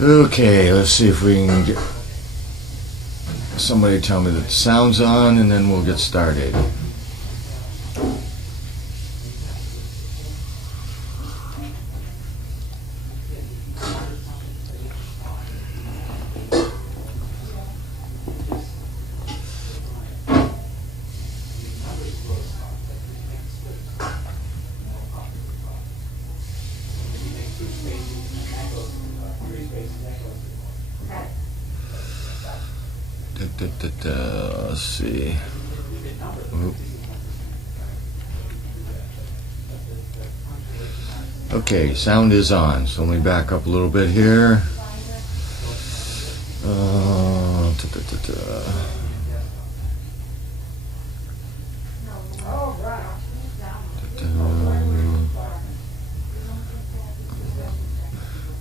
Okay, let's see if we can get somebody to tell me that the sound's on, and then we'll get started. Let's see. Oop. Okay, sound is on. So let me back up a little bit here.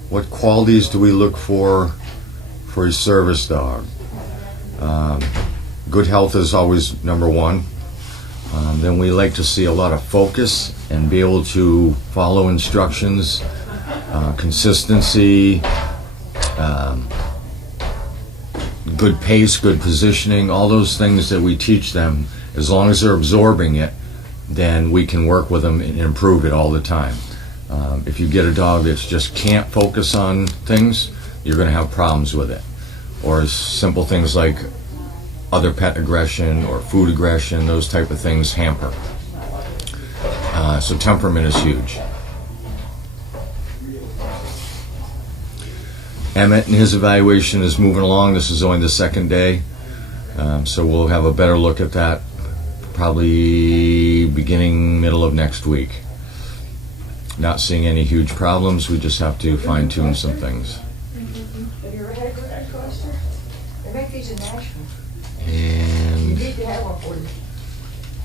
What qualities do we look for a service dog? Good health is always number one. Then we like to see a lot of focus and be able to follow instructions, consistency, good pace, good positioning, all those things that we teach them. As long as they're absorbing it, then we can work with them and improve it all the time. If you get a dog that just can't focus on things, you're going to have problems with it. Or simple things like other pet aggression or food aggression, those type of things hamper. So temperament is huge. Emmett and his evaluation is moving along. This is only the second day. So we'll have a better look at that probably beginning, middle of next week. Not seeing any huge problems. We just have to fine tune some things. Have you ever had a good eye cluster? They make these in Nashville. You And need to have one for you.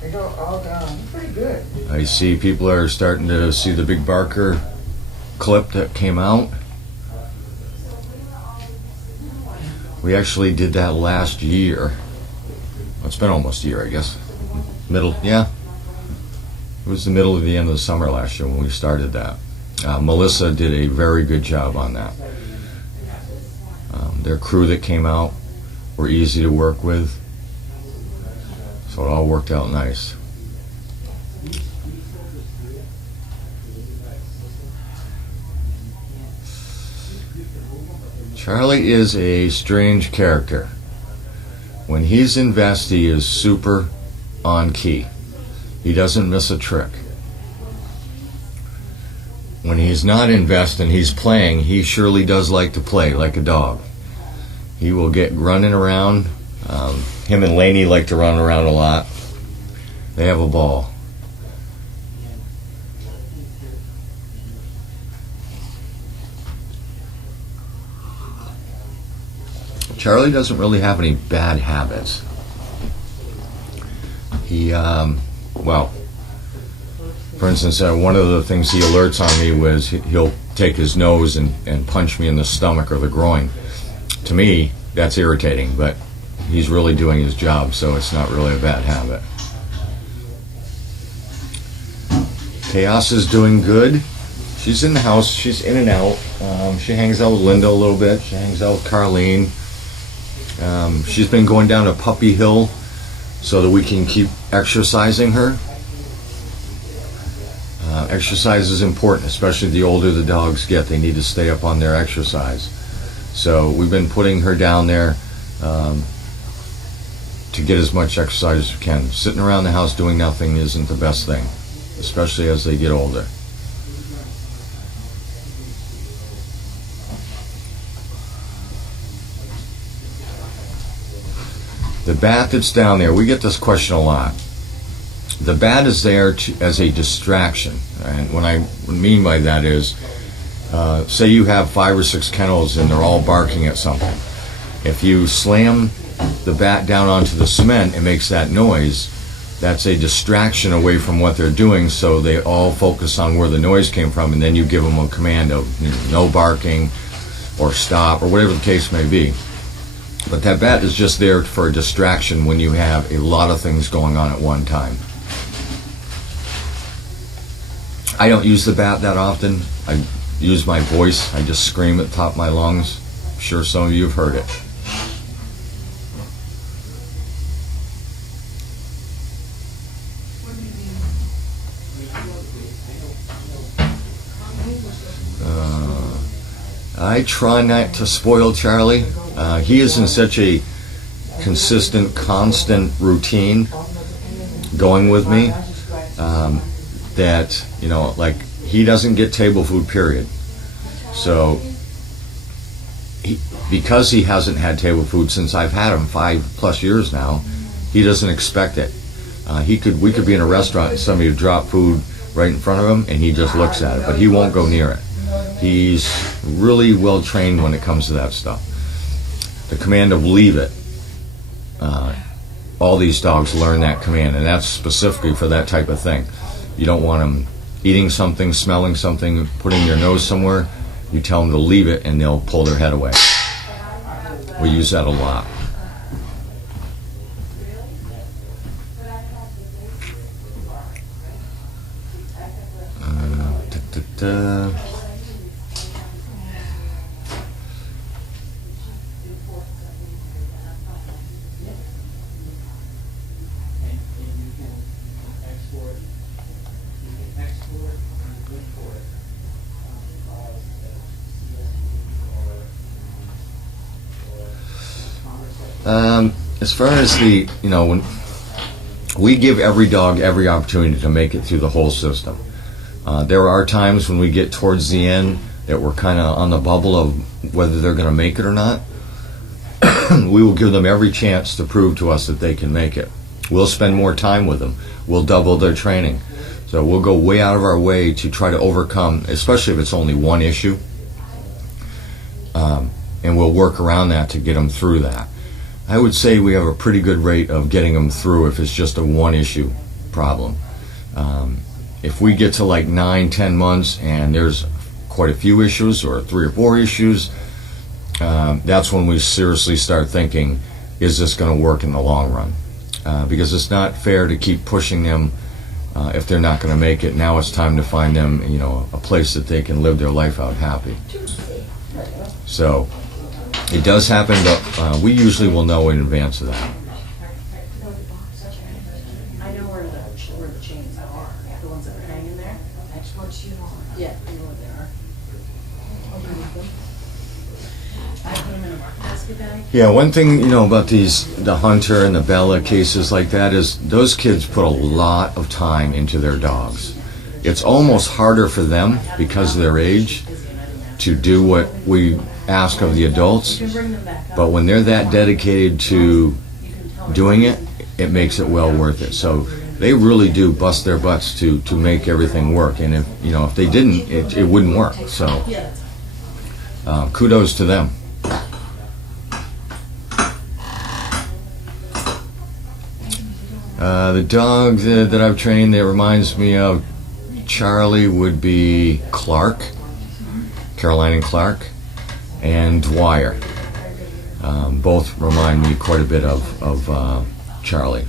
They go all down. They're pretty good. I see people are starting to see the big Barker clip that came out. We actually did that last year. Well, it's been almost a year, I guess. Yeah. It was the middle of the end of the summer last year when we started that. Melissa did a very good job on that. Their crew that came out were easy to work with. So it all worked out nice. Charlie is a strange character. When he's in vest, he is super on key. He doesn't miss a trick. When he's not in vest and he's playing, he surely does like to play like a dog. He will get running around. Him and Lainey like to run around a lot. They have a ball. Charlie doesn't really have any bad habits. He, well, for instance, one of the things he alerts on me was he'll take his nose and punch me in the stomach or the groin. To me, that's irritating, but he's really doing his job, so it's not really a bad habit. Chaos is doing good. She's in the house. She's in and out. She hangs out with Linda a little bit. She hangs out with Carlene. She's been going down to Puppy Hill so that we can keep exercising her. Exercise is important, especially the older the dogs get. They need to stay up on their exercise. So we've been putting her down there to get as much exercise as we can. Sitting around the house doing nothing isn't the best thing, especially as they get older. The bat that's down there, we get this question a lot. The bat is there as a distraction, and what I mean by that is, say you have 5 or 6 kennels and they're all barking at something. If you slam the bat down onto the cement, it makes that noise. That's a distraction away from what they're doing, so they all focus on where the noise came from, and then you give them a command of no barking or stop or whatever the case may be. But that bat is just there for a distraction when you have a lot of things going on at one time. I don't use the bat that often. use my voice. I just scream at the top of my lungs. I'm sure some of you have heard it. I try not to spoil Charlie. He is in such a consistent, constant routine going with me that, you know, like, he doesn't get table food, period. So, because he hasn't had table food since I've had him 5+ years now, he doesn't expect it. We could be in a restaurant and somebody would drop food right in front of him and he just looks at it, but he won't go near it. He's really well trained when it comes to that stuff. The command of leave it. All these dogs learn that command, and that's specifically for that type of thing. You don't want them eating something, smelling something, putting their nose somewhere. You tell them to leave it and they'll pull their head away. We use that a lot. As far as the, you know, when we give every dog every opportunity to make it through the whole system. There are times when we get towards the end that we're kind of on the bubble of whether they're going to make it or not. We will give them every chance to prove to us that they can make it. We'll spend more time with them. We'll double their training. So we'll go way out of our way to try to overcome, especially if it's only one issue. And we'll work around that to get them through that. I would say we have a pretty good rate of getting them through if it's just a one issue problem. If we get to like 9-10 months and there's quite a few issues or 3 or 4 issues, that's when we seriously start thinking, is this going to work in the long run? Because it's not fair to keep pushing them if they're not going to make it. Now it's time to find them, you know, a place that they can live their life out happy. So it does happen, but we usually will know in advance of that. I know where the chains are, the ones that are hanging there. That's what you want. Yeah, I know what they are. I put them in a market basket bag. Yeah, one thing, you know, about the Hunter and the Bella cases like that is those kids put a lot of time into their dogs. It's almost harder for them because of their age to do what we ask of the adults, but when they're that dedicated to doing it, it makes it well worth it. So they really do bust their butts to make everything work, and if they didn't, it wouldn't work. So kudos to them. The dog that I've trained that reminds me of Charlie would be Clark, Carlene and Clark, and Dwyer. Both remind me quite a bit of Charlie.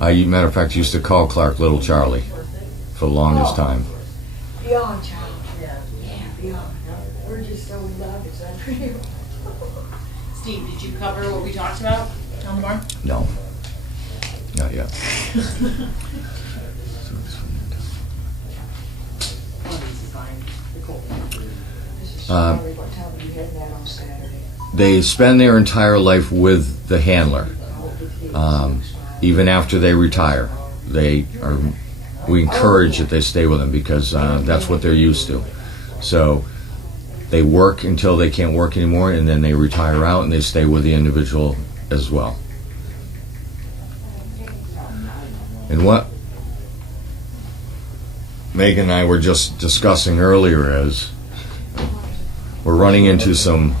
Matter of fact, used to call Clark Little Charlie for the longest time. Beyond child. Yeah, beyond. We're just so in love, it's unreal. Steve, did you cover what we talked about on the barn? No, not yet. What time are you heading out on Saturday? They spend their entire life with the handler, even after they retire. We encourage that they stay with them because that's what they're used to. So they work until they can't work anymore, and then they retire out and they stay with the individual as well. And what Megan and I were just discussing earlier is we're running into some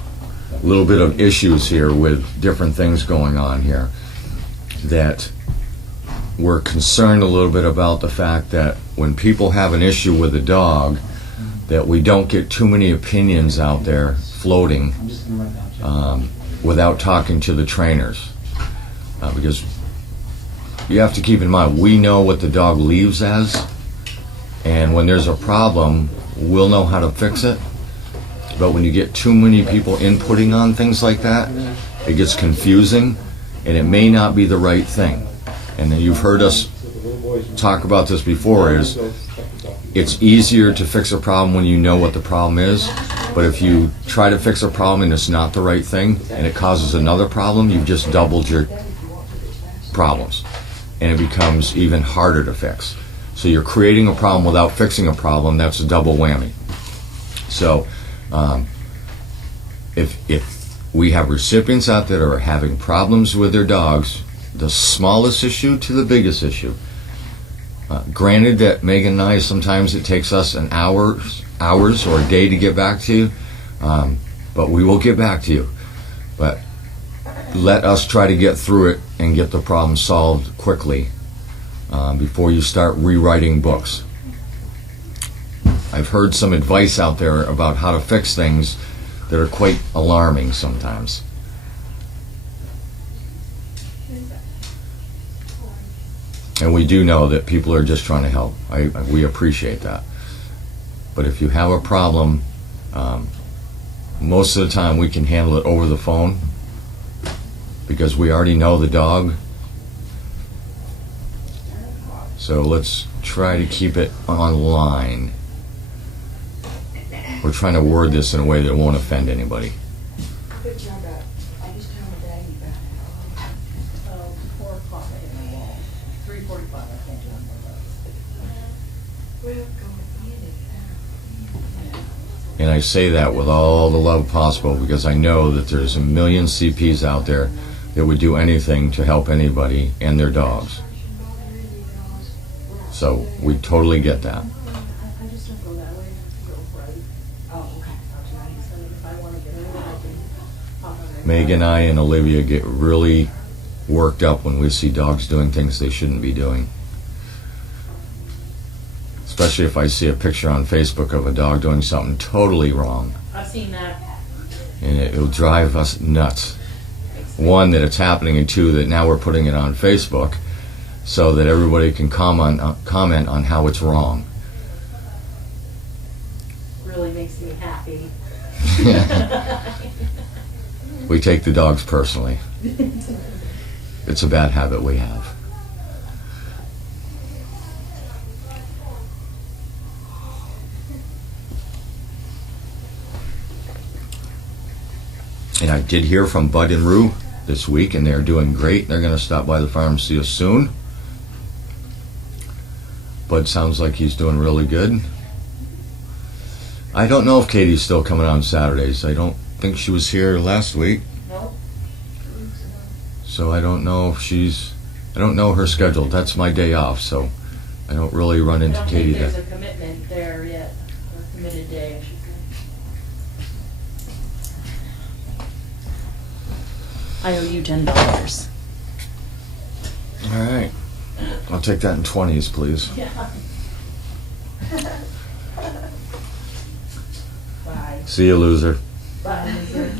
little bit of issues here with different things going on here, that we're concerned a little bit about the fact that when people have an issue with a dog, that we don't get too many opinions out there floating without talking to the trainers, because you have to keep in mind, we know what the dog leaves as, And when there's a problem, we'll know how to fix it. But when you get too many people inputting on things like that, it gets confusing, and it may not be the right thing. And you've heard us talk about this before, is it's easier to fix a problem when you know what the problem is. But if you try to fix a problem and it's not the right thing, and it causes another problem, you've just doubled your problems. And it becomes even harder to fix. So you're creating a problem without fixing a problem. That's a double whammy. So if we have recipients out there that are having problems with their dogs, the smallest issue to the biggest issue, granted that Megan and I, sometimes it takes us an hours or a day to get back to you, but we will get back to you. But let us try to get through it and get the problem solved quickly before you start rewriting books. I've heard some advice out there about how to fix things that are quite alarming sometimes. And we do know that people are just trying to help. We appreciate that. But if you have a problem, most of the time we can handle it over the phone because we already know the dog. So let's try to keep it online. We're trying to word this in a way that won't offend anybody. 4 o'clock I hit my wall. 3:45 I can't do any more of those. And I say that with all the love possible because I know that there's a million CPs out there that would do anything to help anybody and their dogs. So we totally get that. I just don't go that way. I go right. Oh, okay. So if I want to get in, I can pop on right Megan, I, and Olivia get really worked up when we see dogs doing things they shouldn't be doing. Especially if I see a picture on Facebook of a dog doing something totally wrong. I've seen that. And it'll drive us nuts. One, that it's happening, and two, that now we're putting it on Facebook so that everybody can comment on how it's wrong. Really makes me happy. We take the dogs personally. It's a bad habit we have. And I did hear from Bud and Rue this week, and they're doing great. They're going to stop by the farm and see us soon. Bud sounds like he's doing really good. I don't know if Katie's still coming on Saturdays. I don't think she was here last week. Nope. So I don't know if I don't know her schedule. That's my day off, so I don't really run into I don't Katie think that. there's a commitment there yet, or a committed day, I should say. I owe you $10. All right. I'll take that in 20s, please. Yeah. Bye. See you, loser. Bye, loser.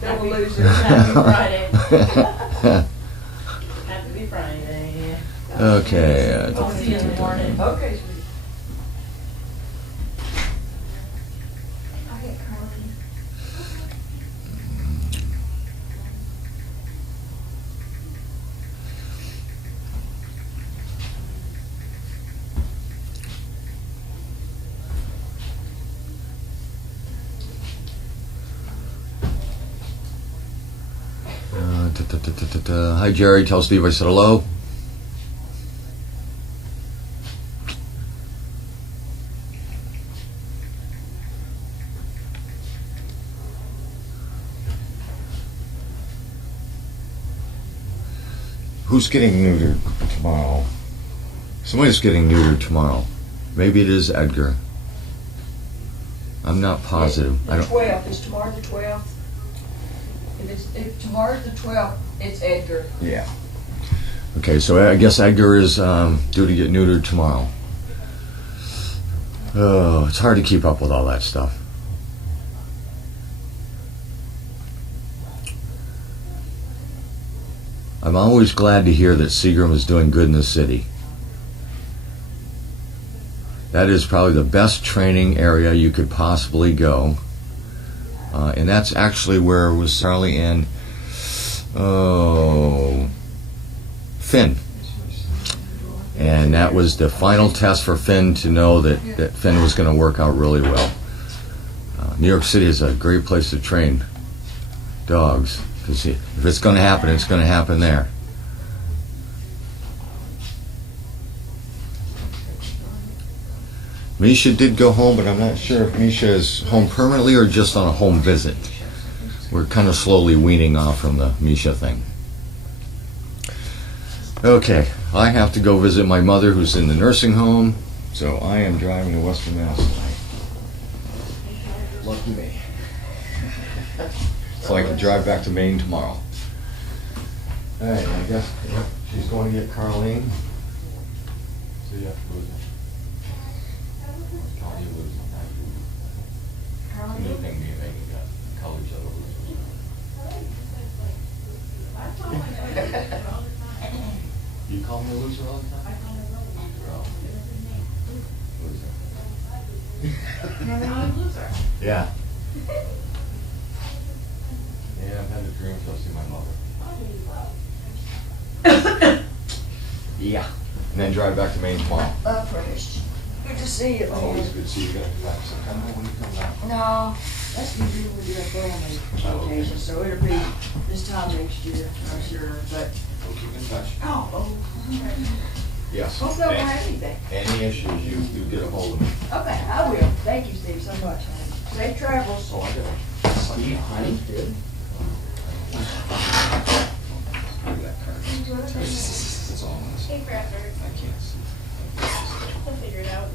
Double loser. Happy Friday. Happy Friday. Okay. I'll see you in the morning. Okay. Okay, Carlene. Hi, Jerry. Tell Steve I said hello. Who's getting neutered tomorrow? Somebody's getting neutered tomorrow. Maybe it is Edgar. I'm not positive. I The don't. 12th, is tomorrow the 12th? If tomorrow's the 12th, it's Edgar. Yeah. Okay, so I guess Edgar is due to get neutered tomorrow. Oh, it's hard to keep up with all that stuff. I'm always glad to hear that Seagram is doing good in the city. That is probably the best training area you could possibly go. And that's actually where it was Charlie and Finn. And that was the final test for Finn to know that Finn was going to work out really well. New York City is a great place to train dogs, because if it's going to happen, it's going to happen there. Misha did go home, but I'm not sure if Misha is home permanently or just on a home visit. We're kind of slowly weaning off from the Misha thing. Okay, I have to go visit my mother who's in the nursing home, so I am driving to Western Mass tonight. Lucky me. So I can drive back to Maine tomorrow. Alright, I guess she's going to get Carlene. So you have to lose it. You call me a loser all the time? I call me a loser. Yeah. Yeah, I've had a dream to see my mother. Yeah. And then drive back to Maine tomorrow. Finished. Good to see you, man. Always good to see you. You're gonna come back September when you come back. No, that's usually when we do a family vacation, so it'll be this time next year, I'm sure, but. We'll keep in touch. Oh. Yes. Hope don't have anything. Any issues, you get a hold of me. Okay, I will. Thank you, Steve, so much, honey. Safe travels. So I got a Steve, honey. Good. That's all I'm gonna say. Hey, Bradford. I can't see. We'll figure it out.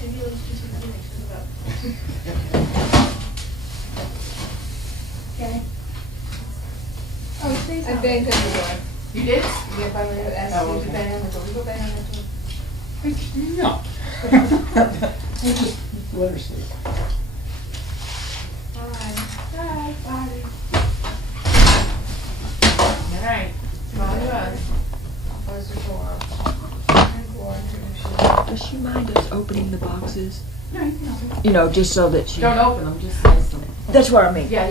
Maybe you'll just do something about. Okay. Oh, Steve's I not. banged on the door. You did? Yeah, if I would have asked Oh, you to okay. bang on the door, we go bang on the door. No. Let her sleep. Bye. Bye. All right. Bye. Close the door. Does she mind us opening the boxes? No, you can open You know, just so that she... Don't open them, just slice them. That's what I mean. Yeah.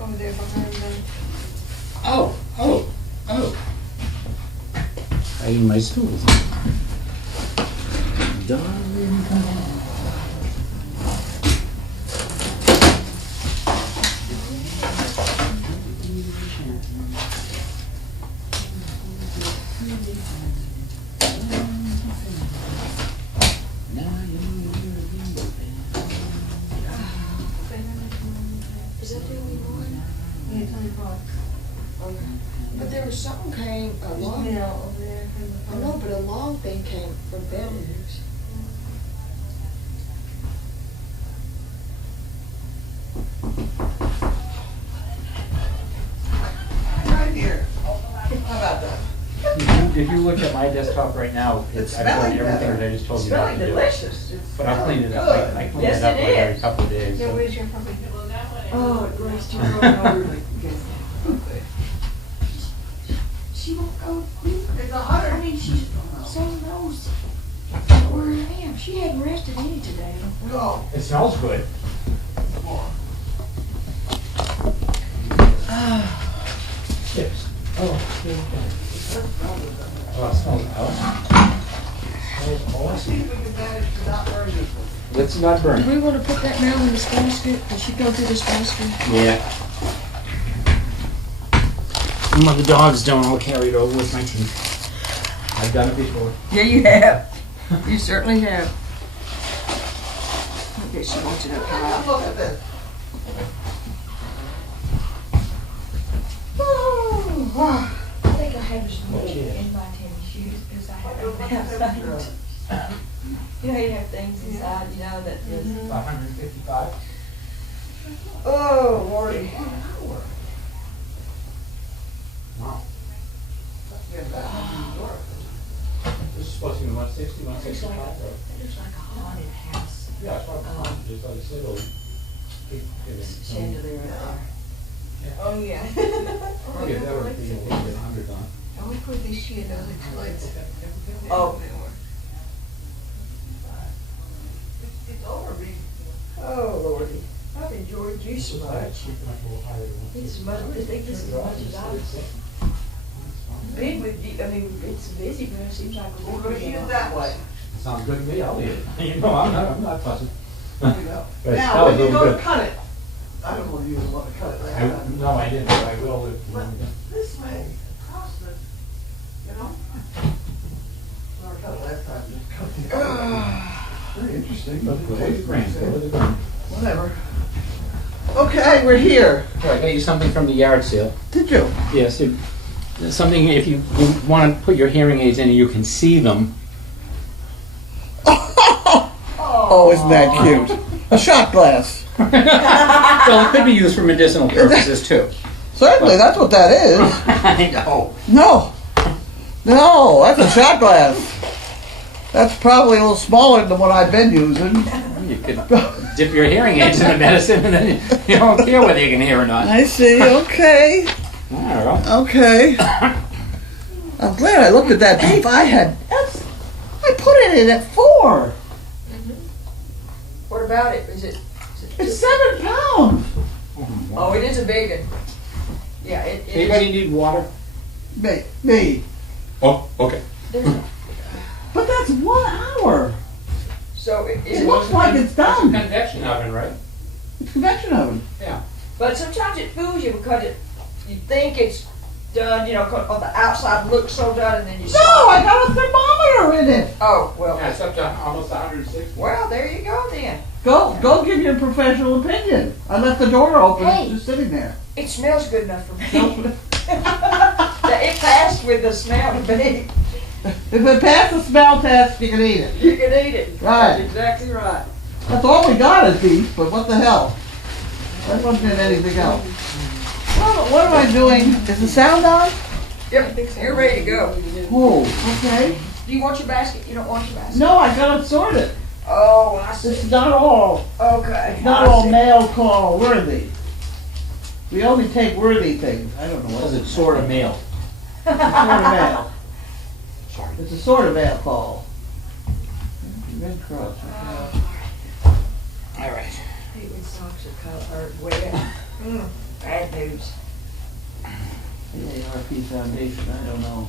Over there behind them. Oh. Hiding my stools. Darling, come on. Is that the only one? Yeah, it's on the box. Okay. But there was something came, a long, Mail over there from the. I know, but a long thing came from Bellevue's. Right here. How about that? If you look at my desktop right now, It's I've done smelling everything better. that I just told It's you not smelling to do. delicious. It's But I'll clean it up. good. I clean Yes, it up it like every is. couple of days. Yeah, so- where's your puppy? Oh, Grace, you're going over. Okay. She won't go. It's 100. I mean, she's so nosy. Where I am. She hadn't rested any today. No. It smells good. Chips. Oh, okay. Oh, it smells awesome. Smells awesome. Let's not burn Do it. we want to put that mail in this basket? Does she go through this basket? Yeah. Some of the dogs don't, I'll carry it over with my teeth. I've done it before. Yeah, you have. You certainly have. Okay, she wants it up high. Look at this. I think I have this Okay. in my tennis shoes because I have you know, you have things inside, you know, that is. 155. Oh, Lordy. Wow. This is supposed to be 160, 165, right? It looks like a haunted house. Yeah, it's probably, just like I said, it'll keep getting. Chandelier right there. Oh, yeah. I'll get that one, you know, we'll get 100 on. And we put this shit on the plates. Oh. Oh, Lordy. I've enjoyed you so much. It's as much, I think it's as much as I was big with you. I mean, it's busy, but it seems like we're going to use that way. Sounds good to me, I'll eat it. You know, I'm not fussing. There you go. But it Now, smells when you really go to good. cut it, I don't know if you want to cut it like that. No, I didn't, but I will if you But want me to. this way, across the, you know? When I cut it last time, just cut the. Very interesting. Go to the grand, go to the grand. Whatever. Okay, we're here. Here, I got you something from the yard sale. Did you? Yes, something, if you want to put your hearing aids in and you can see them. Oh, isn't that cute? A shot glass. Well, it could be used for medicinal purposes too. Certainly, that's what that is. I know. No. No, that's a shot glass. That's probably a little smaller than what I've been using. You could dip your hearing aids in the medicine and then you don't care whether you can hear or not. I see, okay. I don't know. Okay. I'm glad I looked at that beef. I put it in at 4. What about it? Is it? It's 7 pounds. Oh, it is a big one. Yeah, it is. Anybody need water? Me. Oh, okay. But that's 1 hour. So It looks like it's done. Convection oven, right? It's convection oven. Yeah. But sometimes it fools you because you think it's done, you know, 'cause on the outside looks so done, and then you No, I got a thermometer in it. Oh, well. Yeah, it's up to almost 106. Well, there you go then. Go give your professional opinion. I left the door open. Hey. It's just sitting there. It smells good enough for me. It passed with the smell to me. If it passed the smell test, you can eat it. You can eat it. Right. That's exactly right. That's all we got is beef, but what the hell? I wasn't in anything else. Well, what am I doing? Is the sound on? Yep, you're ready to go. Oh, okay. Do you want your basket? You don't want your basket? No, I got it sorted. Oh, I see. It's not all. Okay. It's not I all see. mail call worthy. We only take worthy things. I don't know what Was it's it sort of mail? sort of mail. Sorry. It's a sort of mail call. Red Cross. All right. People's socks are wet. Bad news. AARP Foundation, I don't know.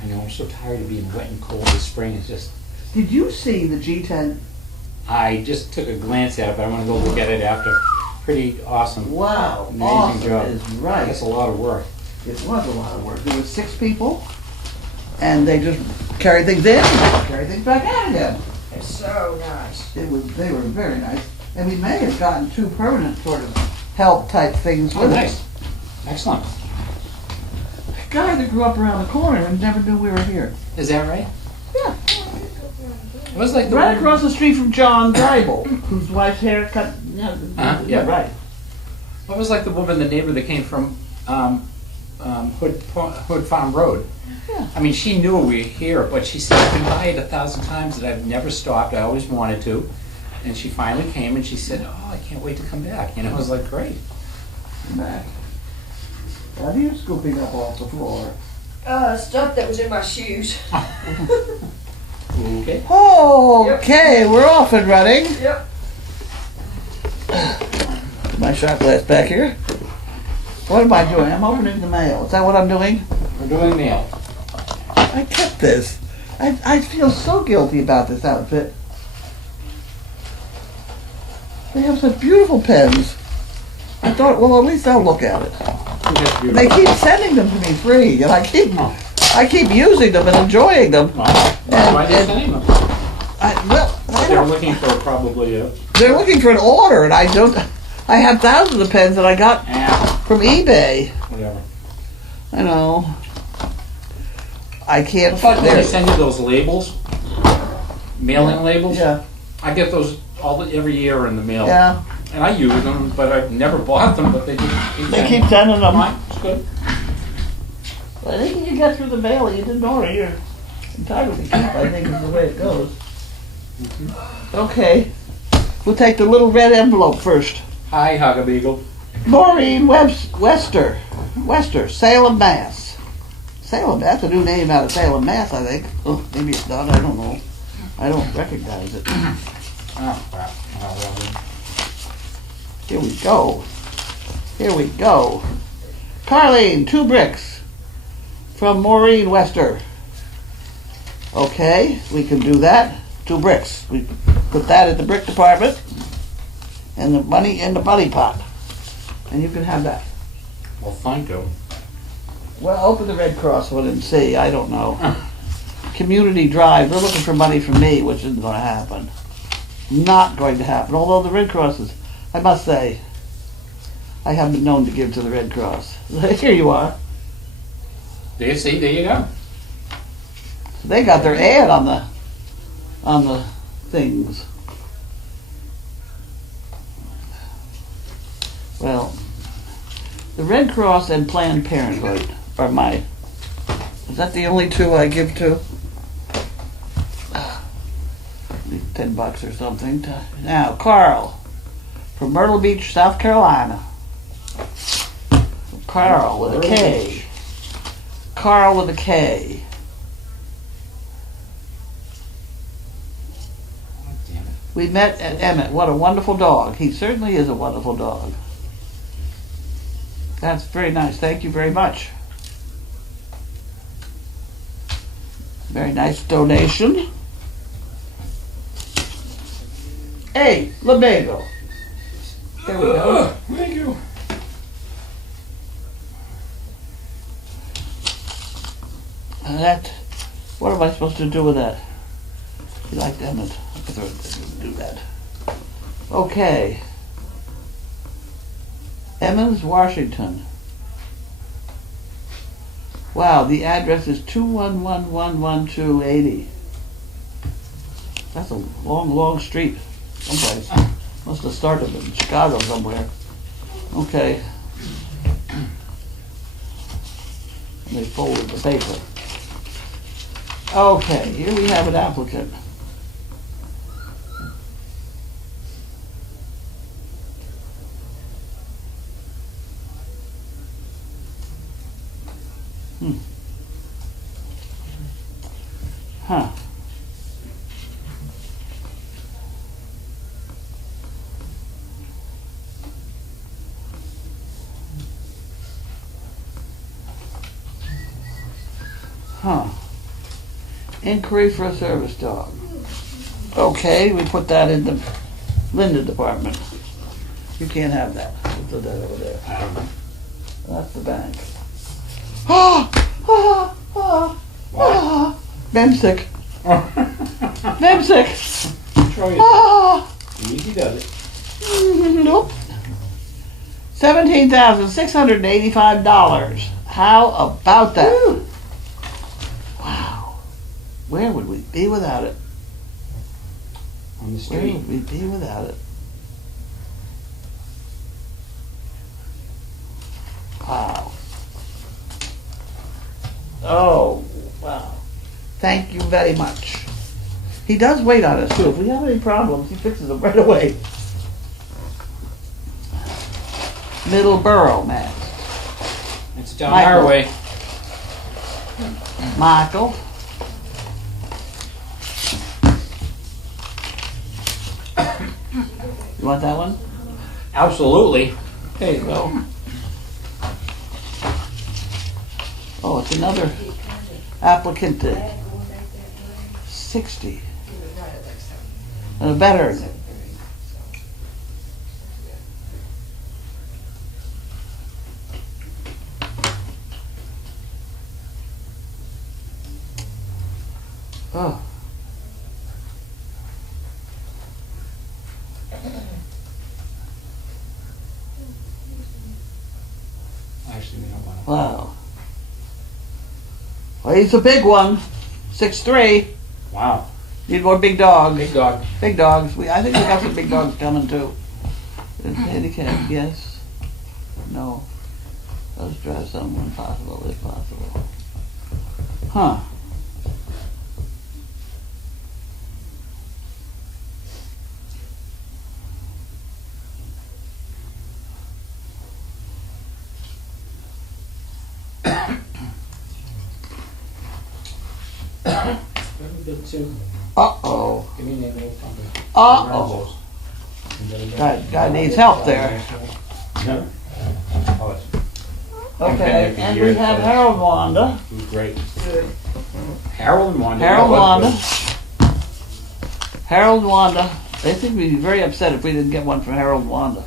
I know, I'm so tired of being wet and cold this spring. It's just, Did you see the G10? I just took a glance at it, but I want to go look at it after. Pretty awesome. Wow, Amazing awesome job. is right. That's a lot of work. It was a lot of work. There was 6 people, and they just carried things in, carried things back out again. It's so nice. They were very nice, and we may have gotten 2 permanent sort of help type things Oh, with nice. it. Excellent. A guy that grew up around the corner and never knew we were here. Is that right? Yeah, It was like the right one- across the street from John Geibel, whose wife's hair cut. Yeah. Right. What was like the woman, the neighbor that came from Hood Farm Road? Yeah. I mean, she knew we were here, but she said, I've been by it 1,000 times and I've never stopped. I always wanted to. And she finally came and she said, oh, I can't wait to come back. And I was like, great. Back. What are you scooping up off the floor? Stuff that was in my shoes. Okay. Okay, we're off and running. Yep. My shot glass back here. What am I doing? I'm opening the mail. Is that what I'm doing? We're doing mail. I kept this. I feel so guilty about this outfit. They have such beautiful pens. I thought, well, at least I'll look at it. They keep sending them to me free, and I keep using them and enjoying them. Why are they sending them? They're looking for probably a... They're looking for an order, and I have thousands of pens that I got from eBay. Whatever. I know. I can't. It's like when they send you those labels, mailing labels. Yeah. I get those every year in the mail. Yeah. And I use them, but I've never bought them, but they just keep They keep sending them. Fine, it's good. I think you get through the mail, you didn't order, you're entitled to keep, I think is the way it goes. Okay. We'll take the little red envelope first. Hi, Huggabeagle. Maureen Wester, Salem, Mass. Salem, that's a new name out of Salem, Mass, I think. Oh, maybe it's not, I don't know. I don't recognize it. Oh, crap. Oh, well, then. Here we go. Here we go. Carlene, 2 bricks from Maureen Wester. Okay, we can do that. 2 bricks. We put that in the brick department and the money in the money pot. And you can have that. Well, thank you. Well, open the Red Cross one and see. I don't know. Community Drive. They're looking for money from me, which isn't going to happen. Not going to happen. Although the Red Cross is, I must say, I have been known to give to the Red Cross. Here you are. Do you see? There you go. They got their ad on the things. Well, the Red Cross and Planned Parenthood are my. Is that the only 2 I give to? $10 or something. Now, Carl from Myrtle Beach, South Carolina. Carl with a K. Carl with a K. Oh, damn it. We met at Emmett. What a wonderful dog. He certainly is a wonderful dog. That's very nice. Thank you very much. Very nice donation. Hey, Lumbago. There we go. Thank you. That. What am I supposed to do with that? You like Emmett? I could do that. Okay. Emmons, Washington. Wow, the address is 2111280. That's a long, long street. Someplace. Must have started in Chicago somewhere. Okay. And they folded the paper. Okay, here we have an applicant. Huh. Huh. Inquiry for a service dog. Okay, we put that in the Linda department. You can't have that. Put that over there. I don't know. That's the bank. Ah! Ah! Ah! Ah! Memsick. Memsick. Show you. Ah! Easy does it. Nope. $17,685. How about that? Woo. Wow. Where would we be without it? On the Where street. would we be without it? Wow. Oh, wow. Thank you very much. He does wait on us, too. If we have any problems, he fixes them right away. Middleborough, Mass. It's down Michael. our way. Michael. You want that one? Absolutely. There you go. Oh, it's another applicant. 60. And a veteran. Oh. Actually, we don't want to. Wow. Well, he's a big one. 6'3". Wow. Need more big dogs. Big dog. Big dogs. I think we got some big dogs coming too. Handicap, yes. No. Let's try something impossible if possible. Huh. Uh-oh. Give me a name, little company. Uh-oh. Guy needs help there. No? Oh, it's Okay, and we have Harold Wanda. great. Good. Harold and Wanda. Harold Wanda. Harold Wanda. They think we'd be very upset if we didn't get one from Harold Wanda.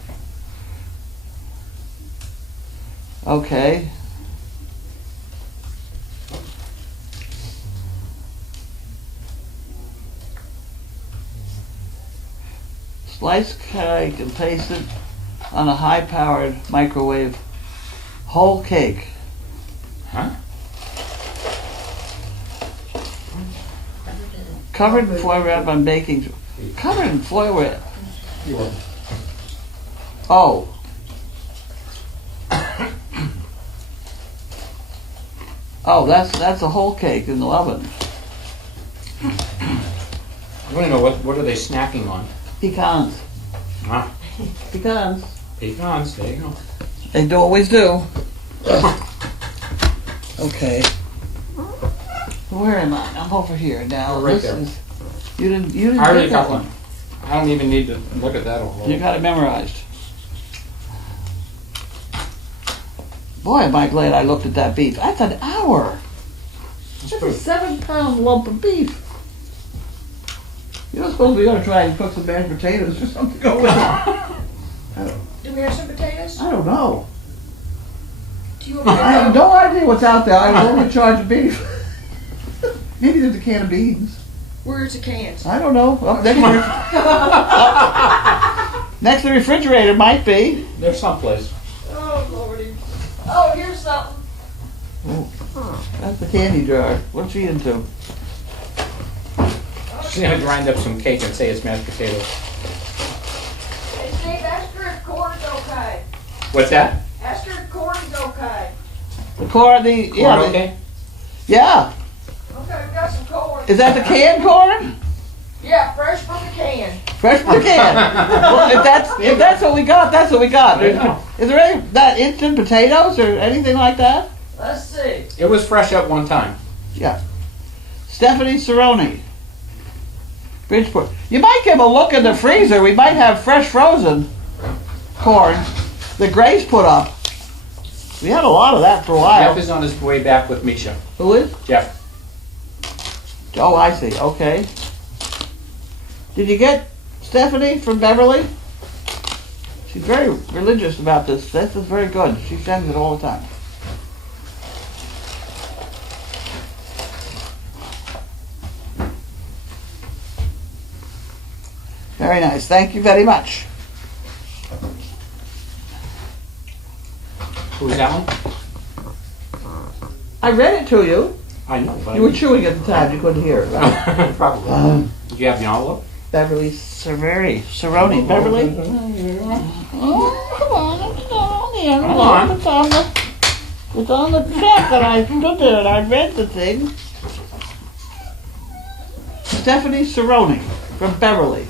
Okay. Slice cake and paste it on a high-powered microwave. Whole cake. Huh? Covered in foil wrap on baking. Covered in foil wrap. Oh. Oh, that's a whole cake in the oven. I want to know what are they snacking on? Pecans. Huh? Pecans. Pecans. There you go. They do always do. Okay. Where am I? I'm over here now. Oh, right This there. is. You didn't I already get that got one. I don't even need to look at that all You got it memorized. Boy, am I glad I looked at that beef. That's an hour. That's a 7-pound lump of beef. You don't suppose we ought to try and cook some mashed potatoes or something? Go with it. Do we have some potatoes? I don't know. Do you I want have to no idea what's out there. I was only in charge of beef. Maybe there's a can of beans. Where's the cans? I don't know. Up next, next to the refrigerator might be. There's someplace. Oh, Lordy. Oh, here's something. That's the candy jar. What's she into? She's gonna grind up some cake and say it's mashed potatoes. Hey, Steve, ask her if corn's okay. What's that? Ask her if corn's okay. The corn, yeah, Corn okay? yeah. Okay, we got some corn. Is that the canned corn? Yeah, fresh from the can. Fresh from the can. Well, if that's what we got, that's what we got. I know. Is there any that instant potatoes or anything like that? Let's see. It was fresh up one time. Yeah. Stephanie Cerrone. Bridgeport. You might give a look in the freezer. We might have fresh frozen corn that Grace put up. We had a lot of that for a while. Jeff is on his way back with Misha. Who is? Jeff. Oh, I see. Okay. Did you get Stephanie from Beverly? She's very religious about this. This is very good. She sends it all the time. Very nice. Thank you very much. Who's that one? I read it to you. I know, but You were chewing at the time. You couldn't hear it, right? probably. Did you have the envelope? Beverly Cerrone. Beverly? Oh, come on. It's on the envelope. It's on the check, and I stood there and I read the thing. Stephanie Cerrone from Beverly.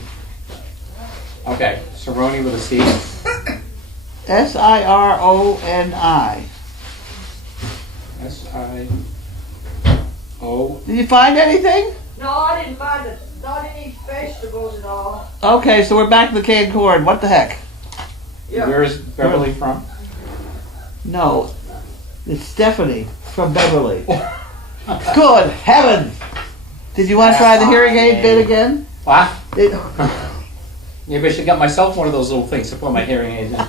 Okay, Cerrone with a C. Sironi. S-I-O. Did you find anything? No, I didn't find it. Not any vegetables at all. Okay, so we're back to the canned corn. What the heck? Yeah. Where is Beverly from? No, it's Stephanie from Beverly. Good heavens! Did you want to try the hearing aid bit again? What? It- Maybe I should get myself one of those little things to put my hearing aids in.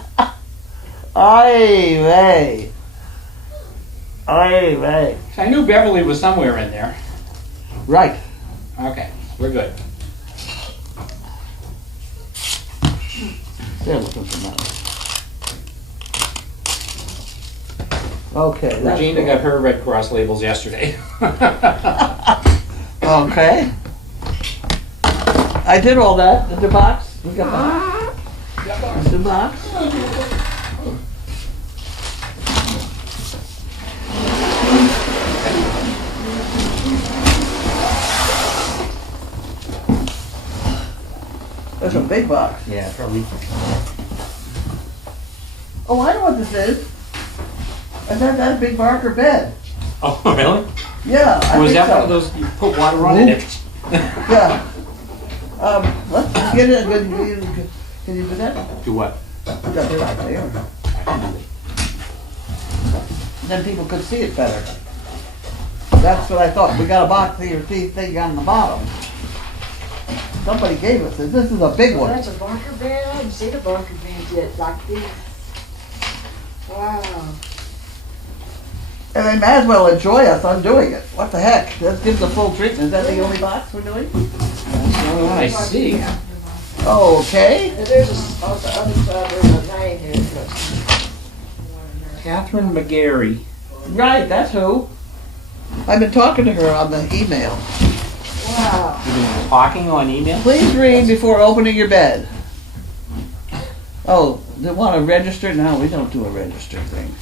Ay vey. Ay vey. I knew Beverly was somewhere in there. Right. Okay, we're good. They're looking for money. Okay. that's Regina cool. got her Red Cross labels yesterday. Okay. I did all that. Did the box? We got that. The box. That's a big box. Yeah, probably. Oh, I know what this is. And then that big Barker bed. Oh, really? Yeah, I Was think that one so. of those, you put water on it? Yeah. Let's get it. Can you do that? Do what? Got it right there. Then people could see it better. That's what I thought. We got a box here, thing on the bottom. Somebody gave us this. This is a big Oh, one. that's a Barker bed? I haven't seen a Barker bed yet like this. Wow. And they might as well enjoy us undoing it. What the heck? Let's give them the full treatment. Is that the only box we're doing? That's the only one I see. Okay. And there's a, on the other side, there's a name here. Catherine McGarry. Right, that's who. I've been talking to her on the email. Wow. You've been talking on email? Please read before opening your bed. Oh, they want to register? No, we don't do a register thing.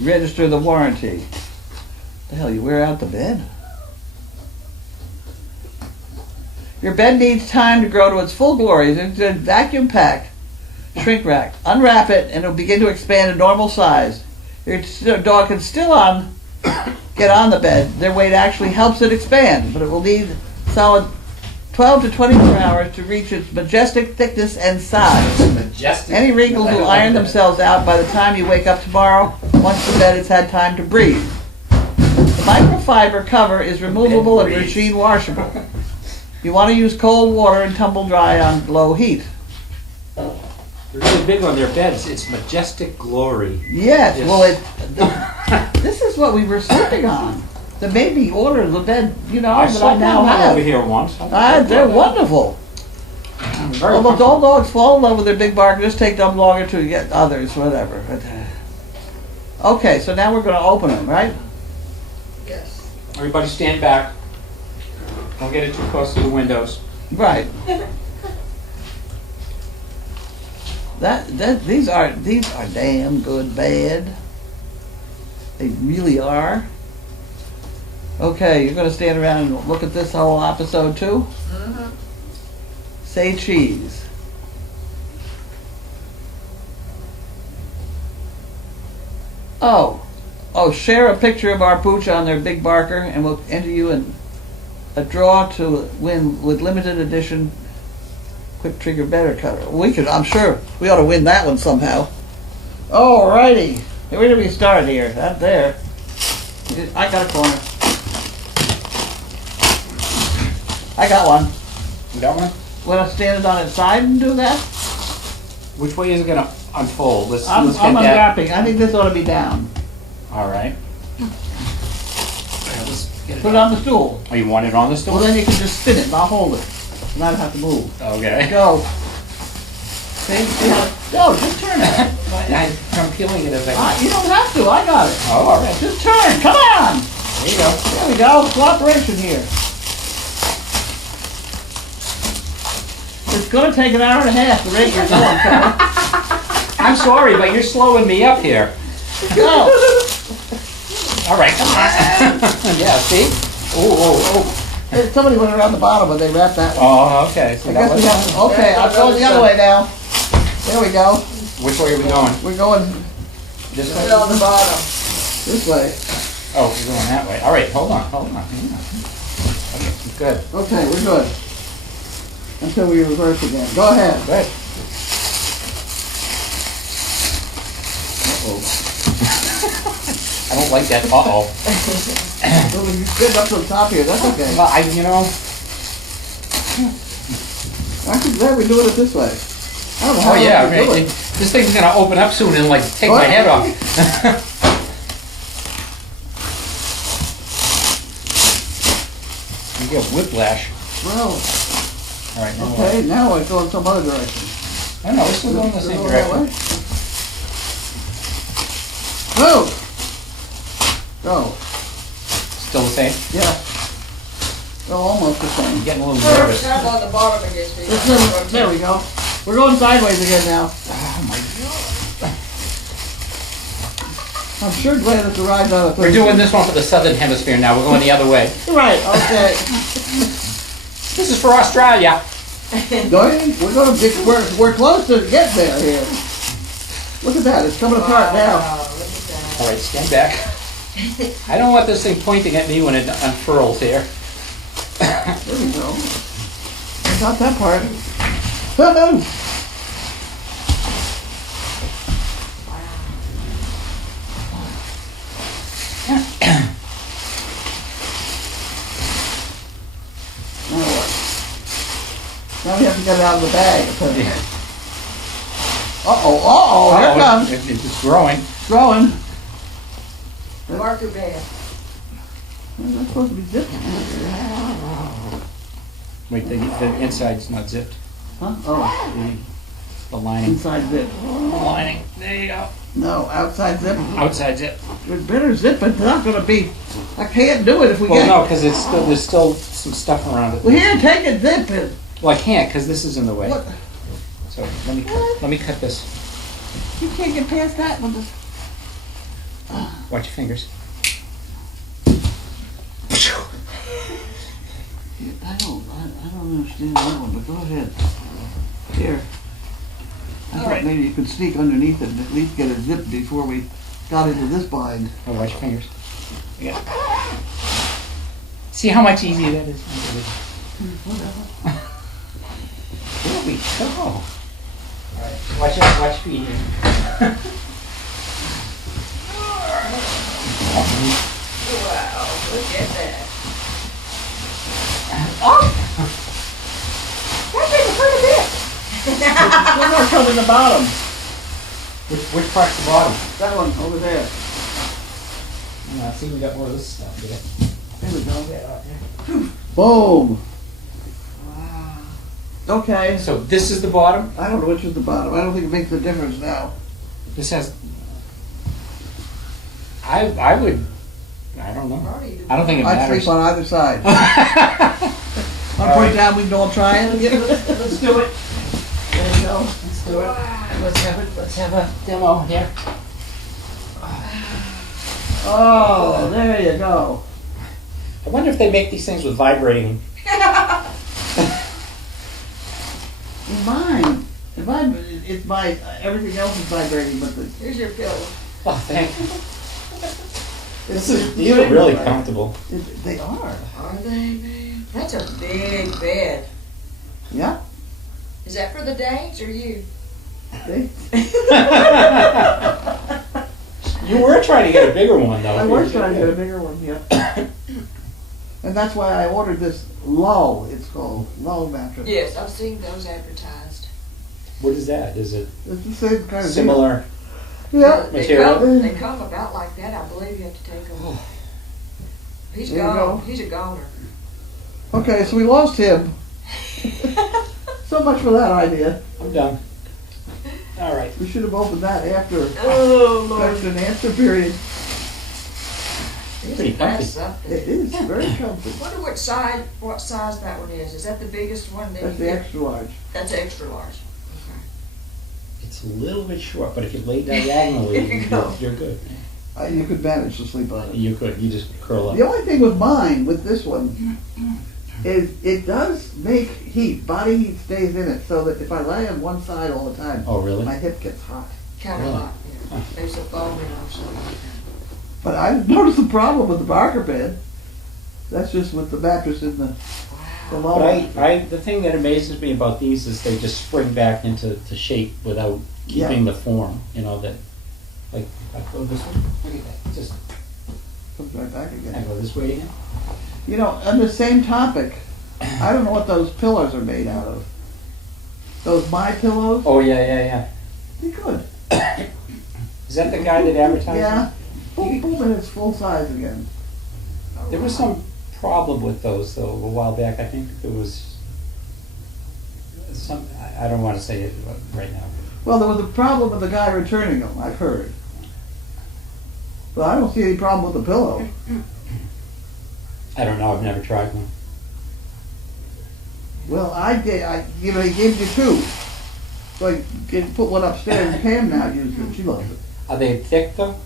Register the warranty. The hell, you wear out the bed? Your bed needs time to grow to its full glory. It's a vacuum packed, shrink wrap. Unwrap it and it'll begin to expand to normal size. Your dog can still get on the bed. Their weight actually helps it expand, but it will need solid 12 to 24 hours to reach its majestic thickness and size. Majestic. Any wrinkles will iron themselves out by the time you wake up tomorrow, once the bed has had time to breathe. The microfiber cover is removable and machine washable. You want to use cold water and tumble dry on low heat. They're really big on their beds. It's majestic glory. Yes, Yes. well, this is what we were sleeping on. That made me order the bed, I that I saw now one have. over here once. They're wonderful. Very Almost all dogs fall in love with their big bark. Just take them longer to get others, whatever. Okay, so now we're going to open them, right? Yes. Everybody stand back. Don't get it too close to the windows. Right. These are damn good bed. They really are. Okay, you're going to stand around and look at this whole episode too? Mm-hmm. Say cheese. Oh, share a picture of our pooch on their big barker and we'll enter you in a draw to win with limited edition quick trigger better cutter. I'm sure we ought to win that one somehow. Alrighty, where do we start here? That there. I got a corner. I got one. You got one? Want to stand it on its side and do that? Which way is it going to unfold? Let's I'm get that. unwrapping. I think this ought to be down. All right. Let's get Put it on the stool. Oh, you want it on the stool? Well, then you can just spin it and I'll hold it. And I don't have to move. Okay. Go. See how? No, just turn it. I'm peeling it as I. You don't have to. I got it. Oh, all right. Just turn. Come on. There you go. There we go. Cooperation here. It's going to take an hour and a half to rate your going, Kelly. I'm sorry, but you're slowing me up here. Go. All right, come on. Yeah, see? Oh. Somebody went around the bottom, but they wrapped that one. Oh, okay. So I that guess we was- have. Okay, I'm going the other way now. There we go. Which way are we going? We're going This Put way? it on the bottom. this way. Oh, we're going that way. All right, hold on. Okay, good. Okay, we're good. Until we reverse again. Go ahead. Good. I don't like that. Uh-oh. Well, you spin up to the top here. That's okay. Well, Aren't you glad we're doing it this way? I don't know how Oh, yeah, else to do right. it. This thing's going to open up soon and, like, take my What? head off. You get whiplash. Well, All right, now okay, now we're going some other direction. what? No, we're still going the same Going that direction. way? Move! Go. Still the same? Yeah. Well, almost the same. I'm getting a little nervous. Tap on the bottom against me. There we go. We're going sideways again now. Oh, my God. I'm sure glad that the ride's out of We're doing this one for the southern hemisphere now. We're going the other way. Right, okay. This is for Australia. Going, we're close to get there here. Look at that, it's coming apart now. Wow, look All right, stand back. I don't want this thing pointing at me when it unfurls here. There we go. I got that part. Woo-hoo! Now what? Now we have to get it out of the bag. Uh-oh, here it comes. It's growing. Growing. Marker band. It's not supposed to be zipped. Wait, the inside's not zipped. Huh? Oh, The lining. inside zip. The lining. There you go. No, outside zip. Outside zip. It's better zip, but it's not gonna be, I can't do it if we Well, get. no, because there's still some stuff around it. Well, here, take it, zip it. Well, I can't because this is in the way. What? So let me cut this. You can't get past that with this. Watch your fingers. I don't understand that one, but go ahead. Here. I thought right. maybe you could sneak underneath it and at least get it zipped before we got into this bind. Oh, watch your fingers. Yeah. See how much easier that is? Whatever. There we go. All right. Watch out. Watch feet here. Wow, look at that. One more come in the bottom. Which part's the bottom? That one over there. I see we got more of this stuff. Did There we go. it? Boom. Wow. Okay. So this is the bottom. I don't know which is the bottom. I don't think it makes a difference now. This has. I would. I don't know. Marty, I don't think it I'd matters. sleep on either side. I'll All put right. it down, we can all try it again. Let's do it. There you go. Let's do it. Let's have a demo here. Oh, there you go. I wonder if they make these things with vibrating. Mine, it's my, everything else is vibrating, but the. Here's your pillow. Oh, thank you. These are really comfortable. They are. Are they, man? That's a big bed. Yeah. Is that for the Danes or you? They, You were trying to get a bigger one, though. I was trying to get a bigger one, yeah. And that's why I ordered this Lull, it's called, Lull mattress. Yes, I've seen those advertised. What is that? Is it It's the same kind of similar? deal. Yeah. Material? They come about like that. I believe you have to take them. He's There you gone. go. He's a goner. Okay, so we lost him. So much for that idea. I'm done. All right. We should have opened that after Oh, Lord. question and answer period. Pretty comfy. It Something. is very comfy. Wonder what size that one is. Is that the biggest one? that That's you the get? extra large. That's extra large. It's a little bit short, but if you lay diagonally, There you go. you're good. You could manage to sleep on it. You could. You just curl up. The only thing with mine, with this one, is it does make heat. Body heat stays in it, so that if I lay on one side all the time, Oh, really? my hip gets hot. Kind of Really? hot. Yeah. There's a foam in or something. But I noticed the problem with the Barker bed. That's just with the mattress in the But lower. the thing that amazes me about these is they just spring back into shape without keeping the form. You know that, like if I go this way, look at that. Just Comes right back I again. go this way again. You know, on the same topic, I don't know what those pillows are made out of. Those My Pillows, Oh yeah. they're good. Is that the guy that advertised? Yeah. it? Boom, boom, and it's full size again. There was some problem with those though a while back. I think there was some. I don't want to say it right now. Well, there was a problem with the guy returning them, I've heard. But I don't see any problem with the pillow. I don't know. I've never tried one. Well, he gave you two. So I put one upstairs, and Pam now uses it, she loves it. Are they thick though?